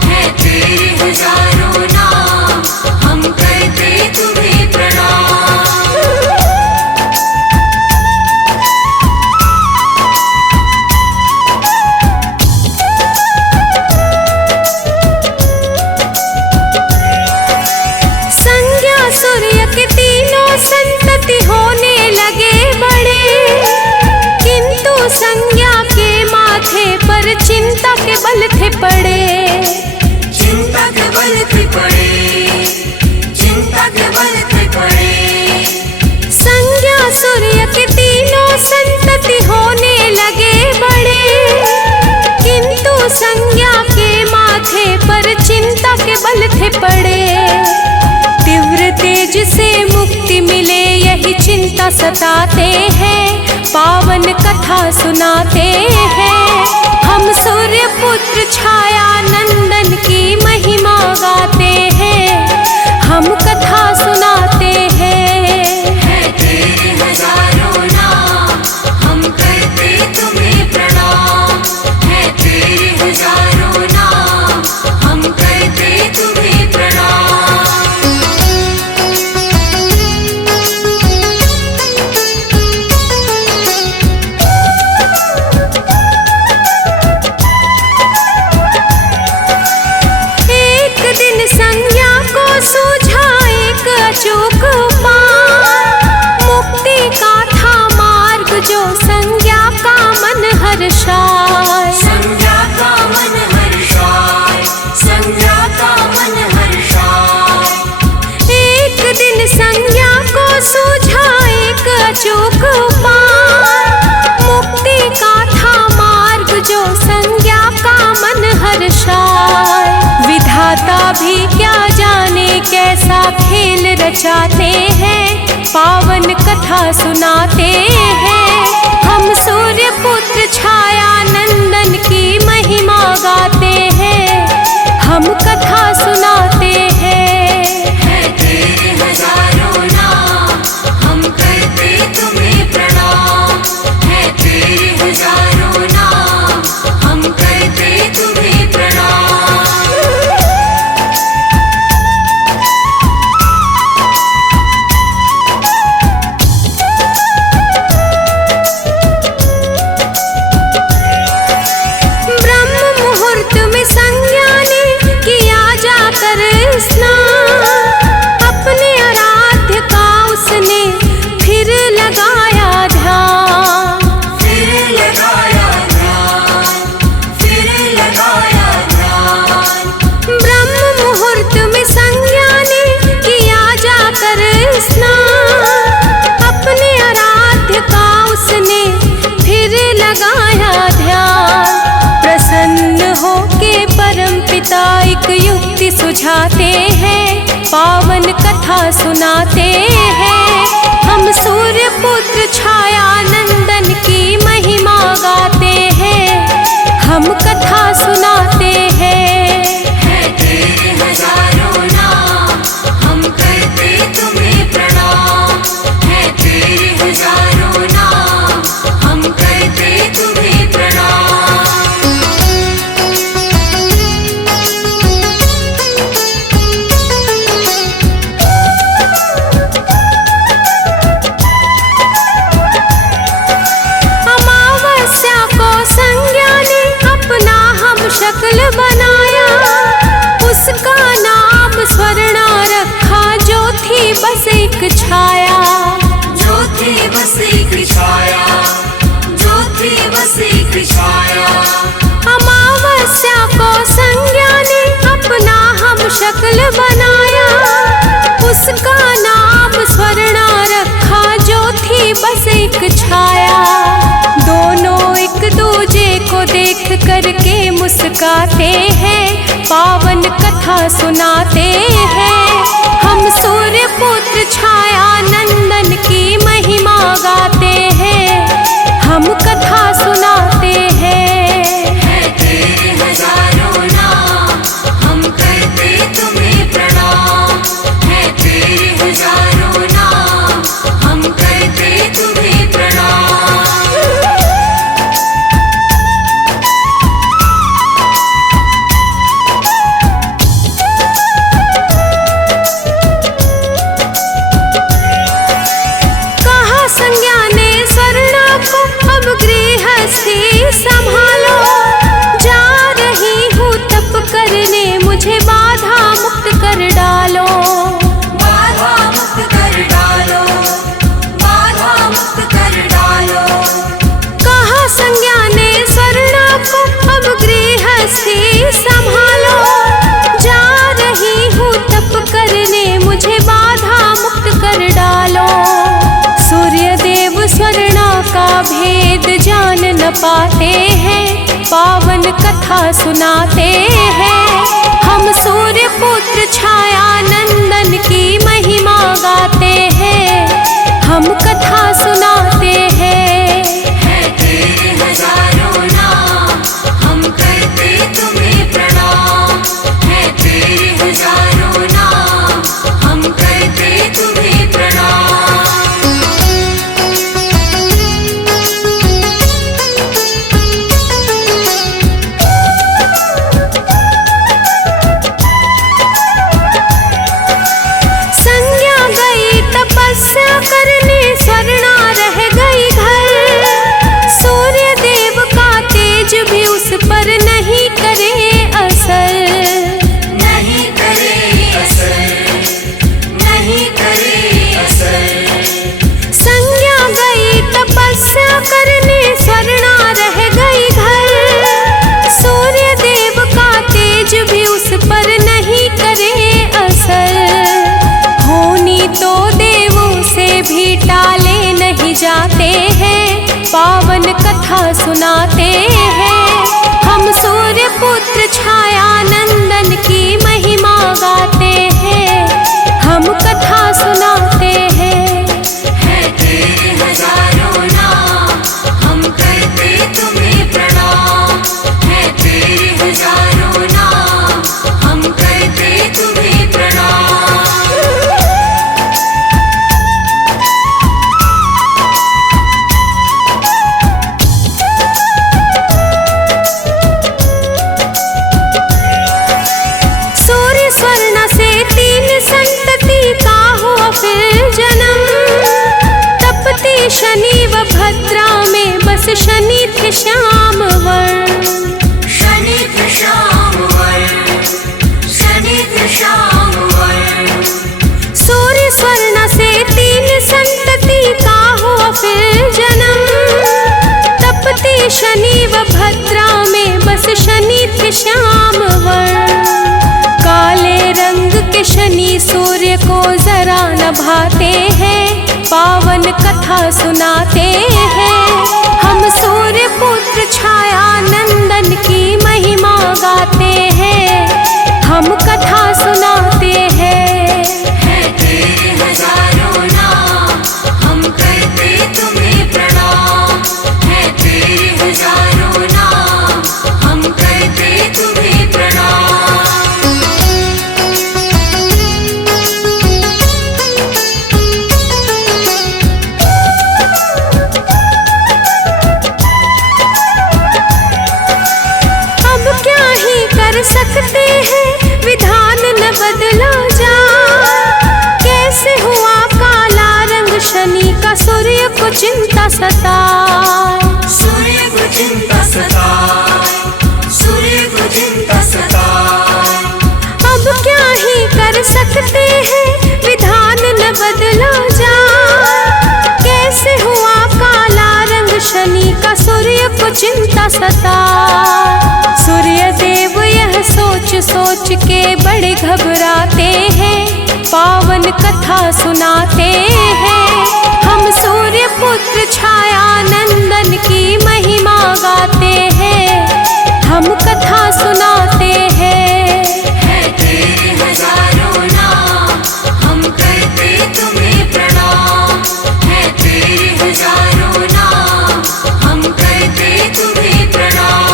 है तेरे हजारों नाम, हम करते तुम्हें प्रणाम। संज्ञा सूर्य के तीनों संतति होने लगे बड़े, किंतु संज्ञा के माथे पर चिंता के बल थे पड़े। चिंता के बल थे पड़े, चिंता के बल थे पड़े। संज्ञा सूर्य के तीनों संतति होने लगे बड़े, किंतु संज्ञा के माथे पर चिंता के बल थे पड़े। तीव्र तेज से मुक्ति मिले यही चिंता सताते हैं, पावन कथा सुनाते हैं। हम सूर्य पुत्र छाया नंदन की महिमा गाते हैं, हम कथा सुनाते हैं। है तेरे हजारों नाम, हम करते तुम्हें प्रणाम। है तेरे हजारों नाम, हम करते तुम्हें प्रणाम। एक दिन संज्ञा को सूझा एक अचूक उपाय, मुक्ति का था मार्ग जो संज्ञा का मन हर्षाए। संज्ञा का मन हर्षाए, संज्ञा का मन हर्षाए। एक दिन संज्ञा को सूझा एक अचूक उपाय, मुक्ति का था मार्ग जो संज्ञा का मन हर्षाए। विधाता भी क्या जाने कैसा खेल रचाते हैं, पावन कथा सुनाते हैं। हम सूर्य पुत्र छाया नंदन की महिमा गाते हैं, हम कथा सुनाते हैं। है तेरे हजारों नाम, हम करते तुम्हें प्रणाम। है तेरे हजारों नाम, हम करते तुम्हें प्रणाम। हजारों नाम, हम करते तुम्हें प्रणाम। अमावस्या को संज्ञा ने अपना हम शक्ल बनाया, उसका नाम स्वर्णा रखा जो थी बस एक छाया। जो थी बस एक छाया, जो थी बस एक छाया। अमावस्या को संज्ञा ने अपना हम शक्ल बनाया, उसका नाम स्वर्णा रखा जो थी बस एक छाया। दोनों एक दूजे को देख करके मुस्काते हैं, पावन कथा सुनाते हैं। हम सूर्य पुत्र छाया नंदन की महिमा गाते हैं, हम कथा सुनाते हैं। है तेरे हजारों नाम, हम करते तुम्हें प्रणाम। है तेरे हजारों नाम, हम करते तुम्हें प्रणाम। कहा संज्ञा ने स्वर्णा को अब गृहस्थी संभालो, जा रही हूँ तप करने मुझे बाधा मुक्त कर डालो। बाधा मुक्त कर डालो, बाधा मुक्त कर डालो। कहा संज्ञा ने स्वर्णा को अब गृहस्थी संभालो, जा रही हूँ तप करने मुझे बाधा मुक्त कर डालो। सूर्य देव स्वर्णा का भेद जान न पाते हैं, पावन कथा सुनाते हैं। हम सूर्य पुत्र छाया नंदन की महिमा गाते हैं, हम कथा सुनाते हैं। है तेरे हजारों नाम, हम करते तुम्हें प्रणाम। है तेरे हजारों नाम, हम करते तुम्हें प्रणाम। संज्ञा गई तपस्या करने, स्वर्णा रह गई घर। सूर्य देव का तेज भी उस पर नहीं करे असर। नहीं करे असर, नहीं करे असर। संज्ञा गई तपस्या करने, स्वर्णा रह गई घर। सूर्य देव का तेज भी उस पर नहीं करे असर। होनी तो देवों से भी टाले नहीं जाते हैं, पावन कथा सुनाते हैं। हम सूर्य पुत्र छाया नंदन की महिमा गाते हैं, हम कथा सुनाते हैं। है तेरे हजारों नाम, हम करते तुम्हें प्रणाम। है तेरे हजारों नाम, हम करते तुम्हें प्रणाम। सूर्य स्वर्णा से 3 संतति का हुआ फिर जन्म। तपती शनि व भद्रा में बस शनि थे श्याम वर्ण। शनि थे श्याम वर्ण, शनि थे श्याम वर्ण। सूर्य स्वर्णा से 3 संतति का हुआ फिर जन्म। तपती शनि व भद्रा में बस शनि थे श्याम वर्ण। काले रंग के शनि सूर्य को जरा न भाते हैं, पावन कथा सुनाते हैं। हम सूर्य पुत्र छाया नंदन की महिमा गाते हैं, हम कथा सुनाते हैं। है तेरे हजारों नाम, हम करते तुम्हें प्रणाम। है तेरे हजारों नाम, हम करते तुम्हें प्रणाम। का सूर्य को चिंता सताए। सूर्य को चिंता सताए, सूर्य को चिंता सताए। अब क्या ही कर सकते हैं, विधान न बदला जाए। कैसे हुआ काला रंग शनि का सूर्य को चिंता सताए। सूर्य देव यह सोच सोच के बड़े घबराते हैं, पावन कथा सुनाते हैं। हम सूर्य पुत्र छाया नंदन की महिमा गाते हैं, हम कथा सुनाते हैं। है तेरे हजारों नाम, हम करते तुम्हें प्रणाम। है तेरे हजारों नाम, हम करते तुम्हें प्रणाम।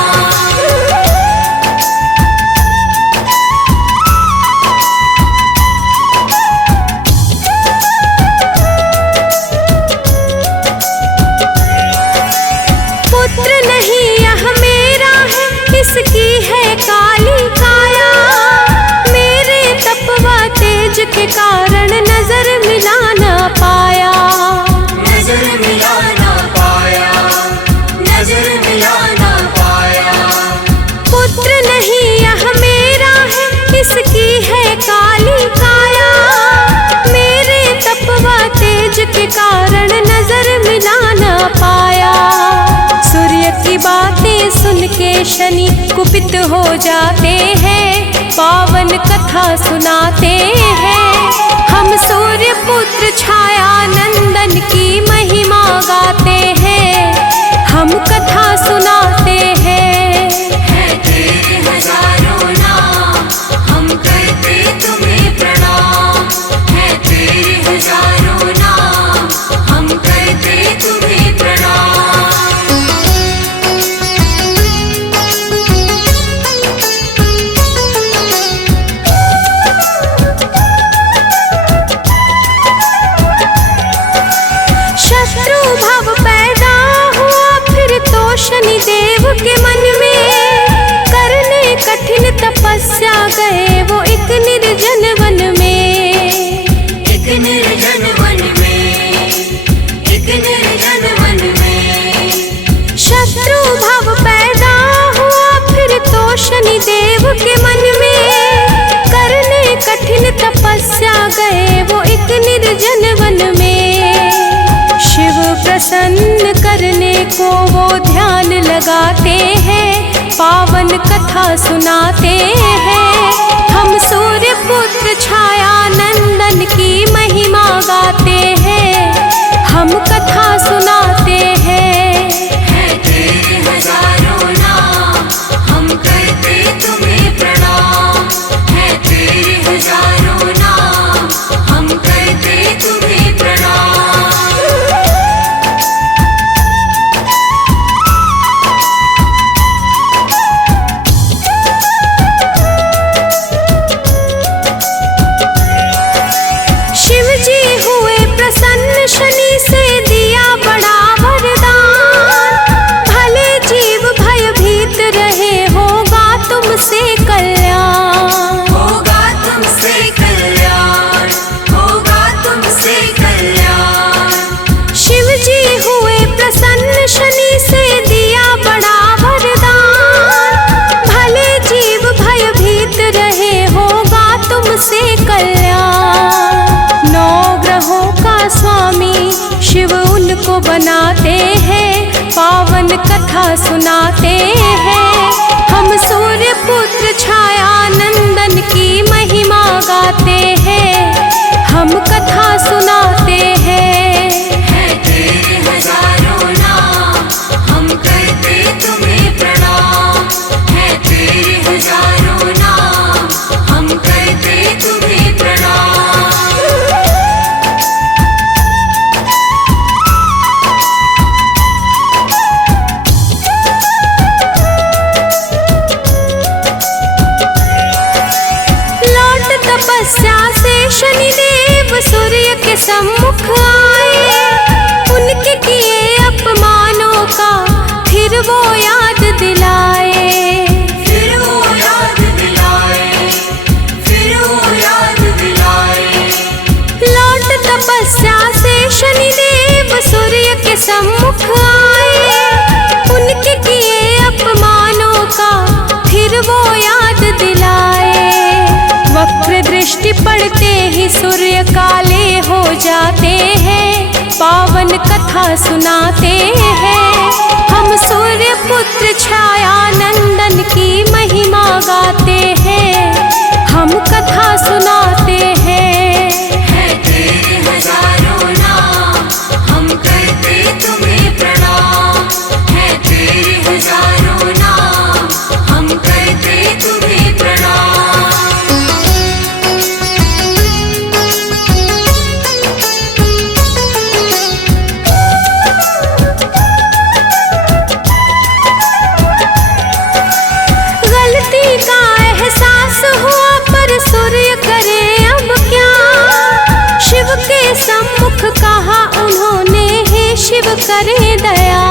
इसकी है काली काया, मेरे तपवा तेज के कारण नजर मिला ना पाया। नजर मिला ना पाया, नजर मिला ना पाया। पुत्र नहीं यह मेरा है, इसकी है काली काया, मेरे तपवा तेज के कारण नजर मिला ना पाया। सूर्य की बातें सुन के शनि कुपित हो जाते हैं, पावन कथा सुनाते हैं। हम सूर्य पुत्र छाया नंदन की महिमा गाते हैं, हम कथा सुनाते हैं। है तेरे हजारों नाम, हम करते तुम्हें प्रणाम। है तेरे हजारों नाम, हम करते तुम्हें प्रणाम। शनि देव के मन में करने कठिन तपस्या गए वो एक निर्जन वन में। एक निर्जन वन में, एक निर्जन वन में। शत्रु भाव पैदा हुआ फिर तो शनि देव के मन में करने कठिन तपस्या गए वो एक निर्जन वन में। शिव प्रसन्न करने को वो ध्यान लगाते हैं, पावन कथा सुनाते हैं। हम सूर्य पुत्र छाया नंदन की महिमा गाते हैं, हम कथा सुनाते हैं। है तेरे हजारों नाम, हम करते तुम्हें प्रणाम। है तेरे हजारों नाम, हम करते तुम्हें प्रणाम। शनि से दिया बड़ा वरदान, भले जीव भयभीत रहे होगा तुमसे कल्याण। होगा तुमसे कल्याण, होगा तुमसे कल्याण। शिव जी हुए प्रसन्न शनि से दिया बड़ा वरदान, भले जीव भयभीत रहे होगा तुमसे कल्याण। 9 ग्रहों का स्वामी शिव उनको बनाते हैं, पावन कथा सुनाते हैं। हम सूर्य पुत्र छाया नंदन की महिमा गाते हैं, हम कथा सुनाते हैं। है तेरे हजारों नाम, हम करते तुम्हें प्रणाम। है तेरे हजारों नाम, हम करते तुम्हें प्रणाम। पड़ते ही सूर्य काले हो जाते हैं, पावन कथा सुनाते हैं। हम सूर्य पुत्र छाया नंदन की महिमा गाते हैं, हम कथा सुनाते हैं। है तेरे हजारों नाम, हम करते तुम्हें प्रणाम। है तेरे हजारों नाम, हम करते तुम्हें प्रणाम। गलती का एहसास हुआ पर सूर्य करे अब क्या, शिव के सम्मुख कहा उन्होंने, हे शिव करे दया।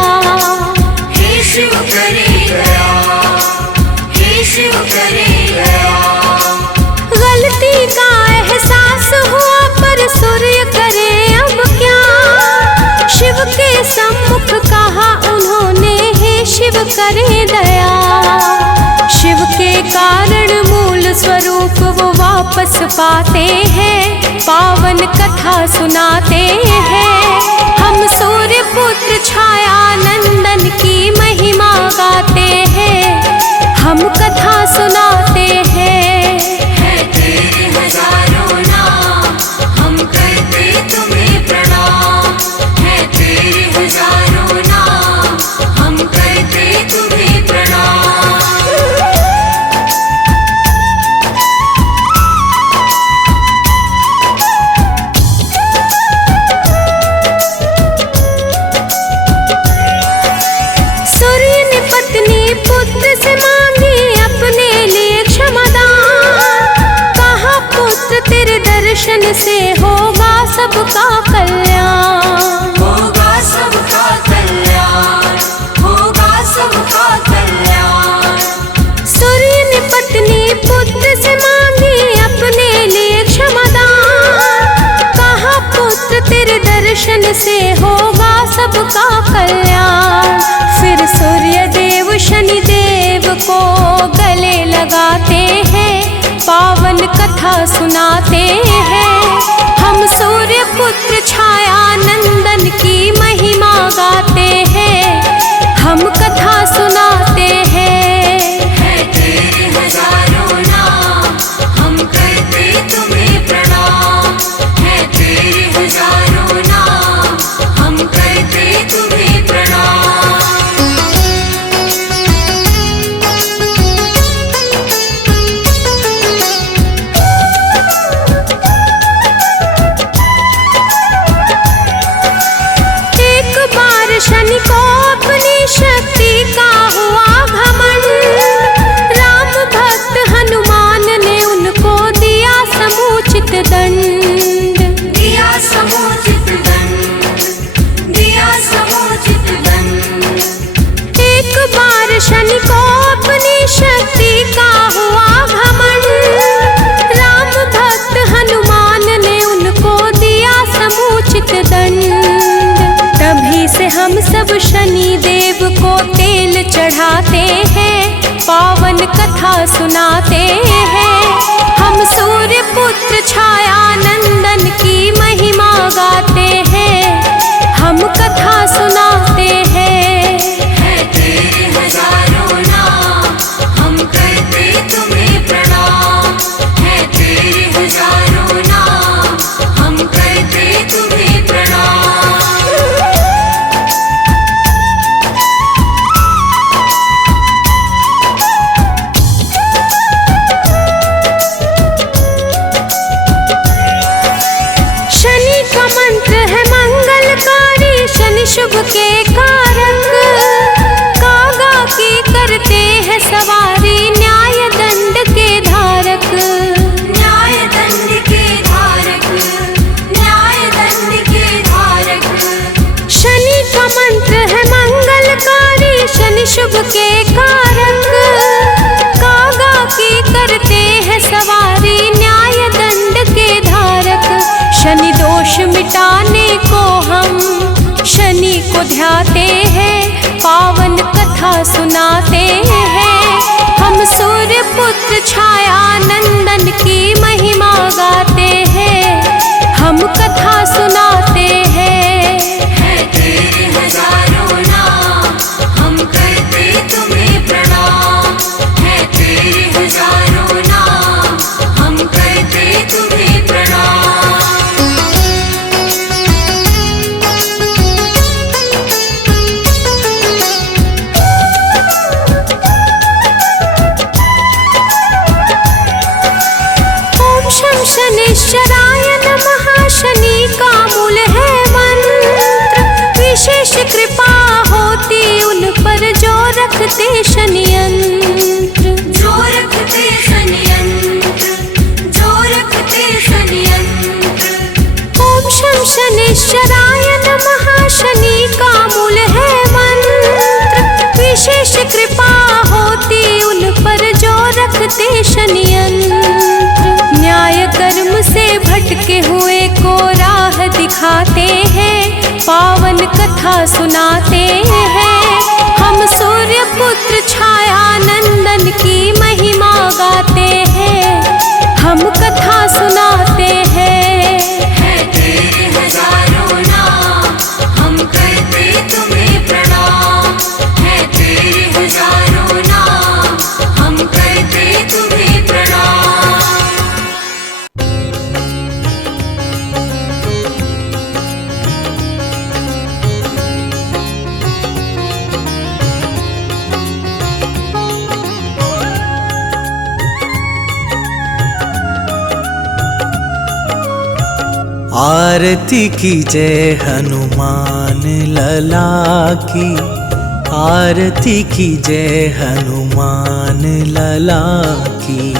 हे शिव करे दया, हे शिव करे दया। गलती का एहसास हुआ पर सूर्य करे अब क्या, शिव के सम्मुख कहा उन्होंने, हे शिव करे दया। शिव के कारण मूल स्वरूप वो वापस पाते हैं, पावन कथा सुनाते हैं। हम सूर्य पुत्र छाया नंदन की महिमा गाते हैं, हम कथा सुनाते हैं। है तेरे हजारों नाम, हम करते तुम्हें प्रणाम। है तेरे हजारों नाम, हम करते तुम्हें प्रणाम। सूर्य ने पत्नी पुत्र से मांगी अपने लिए क्षमादान, कहा पुत्र तेरे दर्शन से होगा सबका कल्याण। होगा सबका कल्याण, होगा सबका कल्याण। सूर्य ने पत्नी पुत्र से मांगी अपने लिए क्षमादान, कहा पुत्र तेरे दर्शन से होगा सबका कल्याण। फिर सूर्य देव शनि देव को गले लगाते हैं, पावन कथा सुनाते हैं। हम सूर्य पुत्र छाया नंदन की महिमा गाते हैं, हम कथा सुनाते हैं। है तेरे हजारों नाम, हम करते तुम्हें प्रणाम। है तेरे हजारों नाम, हम करते तुम्हें प्रणाम। एक बार शनि को अपनी शक्ति का हुआ घमंड, राम भक्त हनुमान ने उनको दिया समुचित दंड। दिया समुचित दंड, दिया समुचित दंड। एक बार शनि को अपनी शक्ति का हुआ घमंड, राम भक्त हनुमान ने उनको दिया समुचित दंड। तभी से हम सब शनि देव को तेल चढ़ाते हैं, पावन कथा सुनाते हैं। हम सूर्य पुत्र छाया नंदन की महिमा गाते हैं, हम कथा सुनाते हैं। है तेरे हजारों नाम, हम करते तुम्हें प्रणाम। है तेरे हजारों नाम, हम करते तुम्हें प्रणाम। शनि का मंत्र है मंगलकारी, शनि शुभ के कारक, कागा की करते हैं सवारी, न्याय दंड के धारक। न्याय दंड के धारक, न्याय दंड के धारक। शनि का मंत्र है मंगलकारी, शनि शुभ के कारक, कागा की करते हैं सवारी, न्याय दंड के धारक। शनि दोष मिटाने को हम शनि को ध्याते हैं, पावन कथा सुनाते हैं। हम सूर्य पुत्र छाया नंदन की महिमा गाते कथा सुनाते हैं। हम सूर्य पुत्र छाया नंदन की महिमा गाते हैं। हम कथा सुनाते हैं। है तेरे हजारों नाम, हम करते तुम्हें प्रणाम। है तेरे हजारों नाम, हम करते तुम्हें प्रणाम। आरती की जय हनुमान लला की, आरती की जय हनुमान लला की।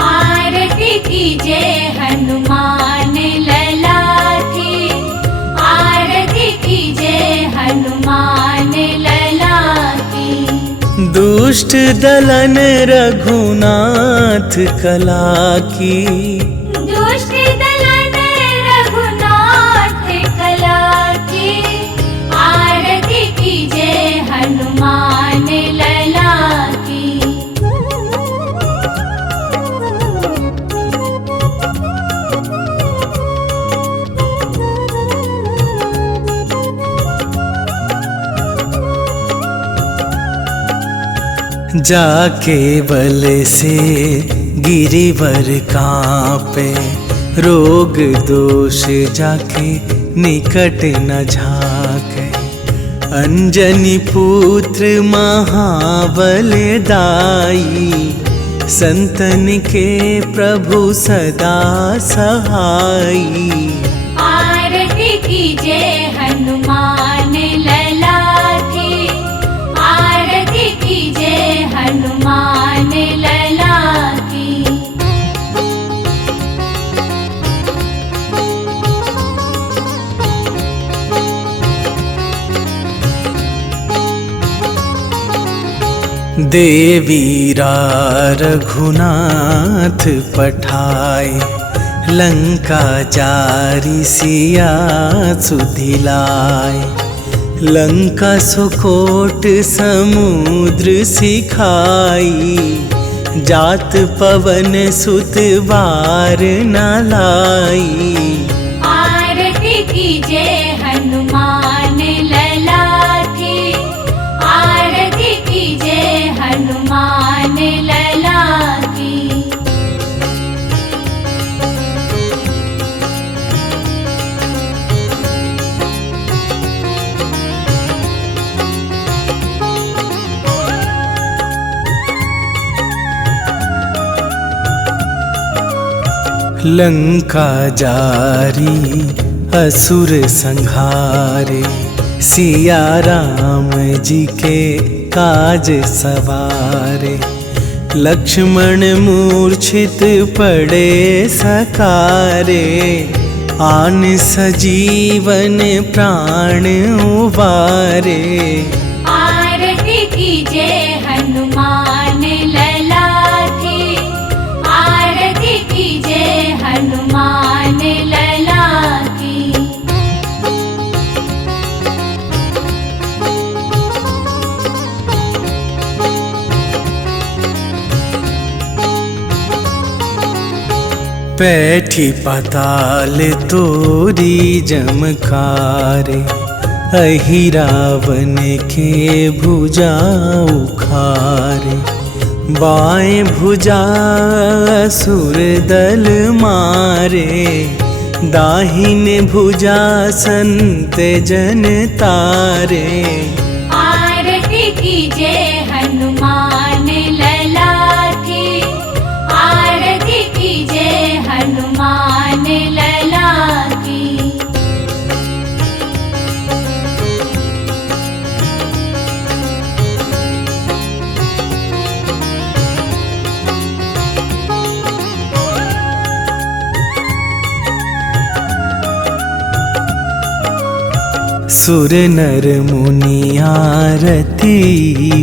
आरती की जय हनुमान लला की, आरती की जय हनुमान लला की। दुष्ट दलन रघुनाथ कला की, दुष्ट दलन रघुनाथ कला की। आरती की जय हनुमान लला की। जाके बल से गिरिवर कांपे, रोग दोष जाके निकट न झाके। अंजनी पुत्र महाबल दाई, संतन के प्रभु सदा सहाई। आरती की जय हनुमान लला की, आरती की जय हनुमान लला की। देवीरा रघुनाथ पठाए, लंका जारी सिया सुधिलाए। लंका सुकोट समुद्र सिखाई, जात पवन सुत बार न लाई। आरती की जय हनुमान लला की, आरती की जय हनुमान लला की। लंका जारी असुर संहारे, सिया राम जी के काज सवारे। लक्ष्मण मूर्छित पड़े सकारे, आन सजीवन प्राण उबारे। आरती की जय हनुमान लला की, आरती की जय हनुमान लला की। पैठी पाताल तोरी जमकारे, अहिरावन के भुजा उखारे। बाएं भुजा असुर दल मारे, दाहिने भुजा संत जन तारे। आरती की जय हनुमान लला की, आरती की जय हनुमान लला की। सुर नर मुनि आरती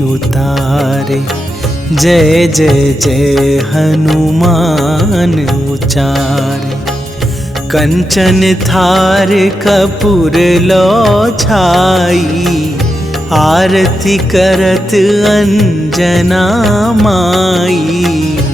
उतारे, जय जय जय हनुमान उचारे। कंचन थार कपूर लो छाई, आरती करत अंजना माई।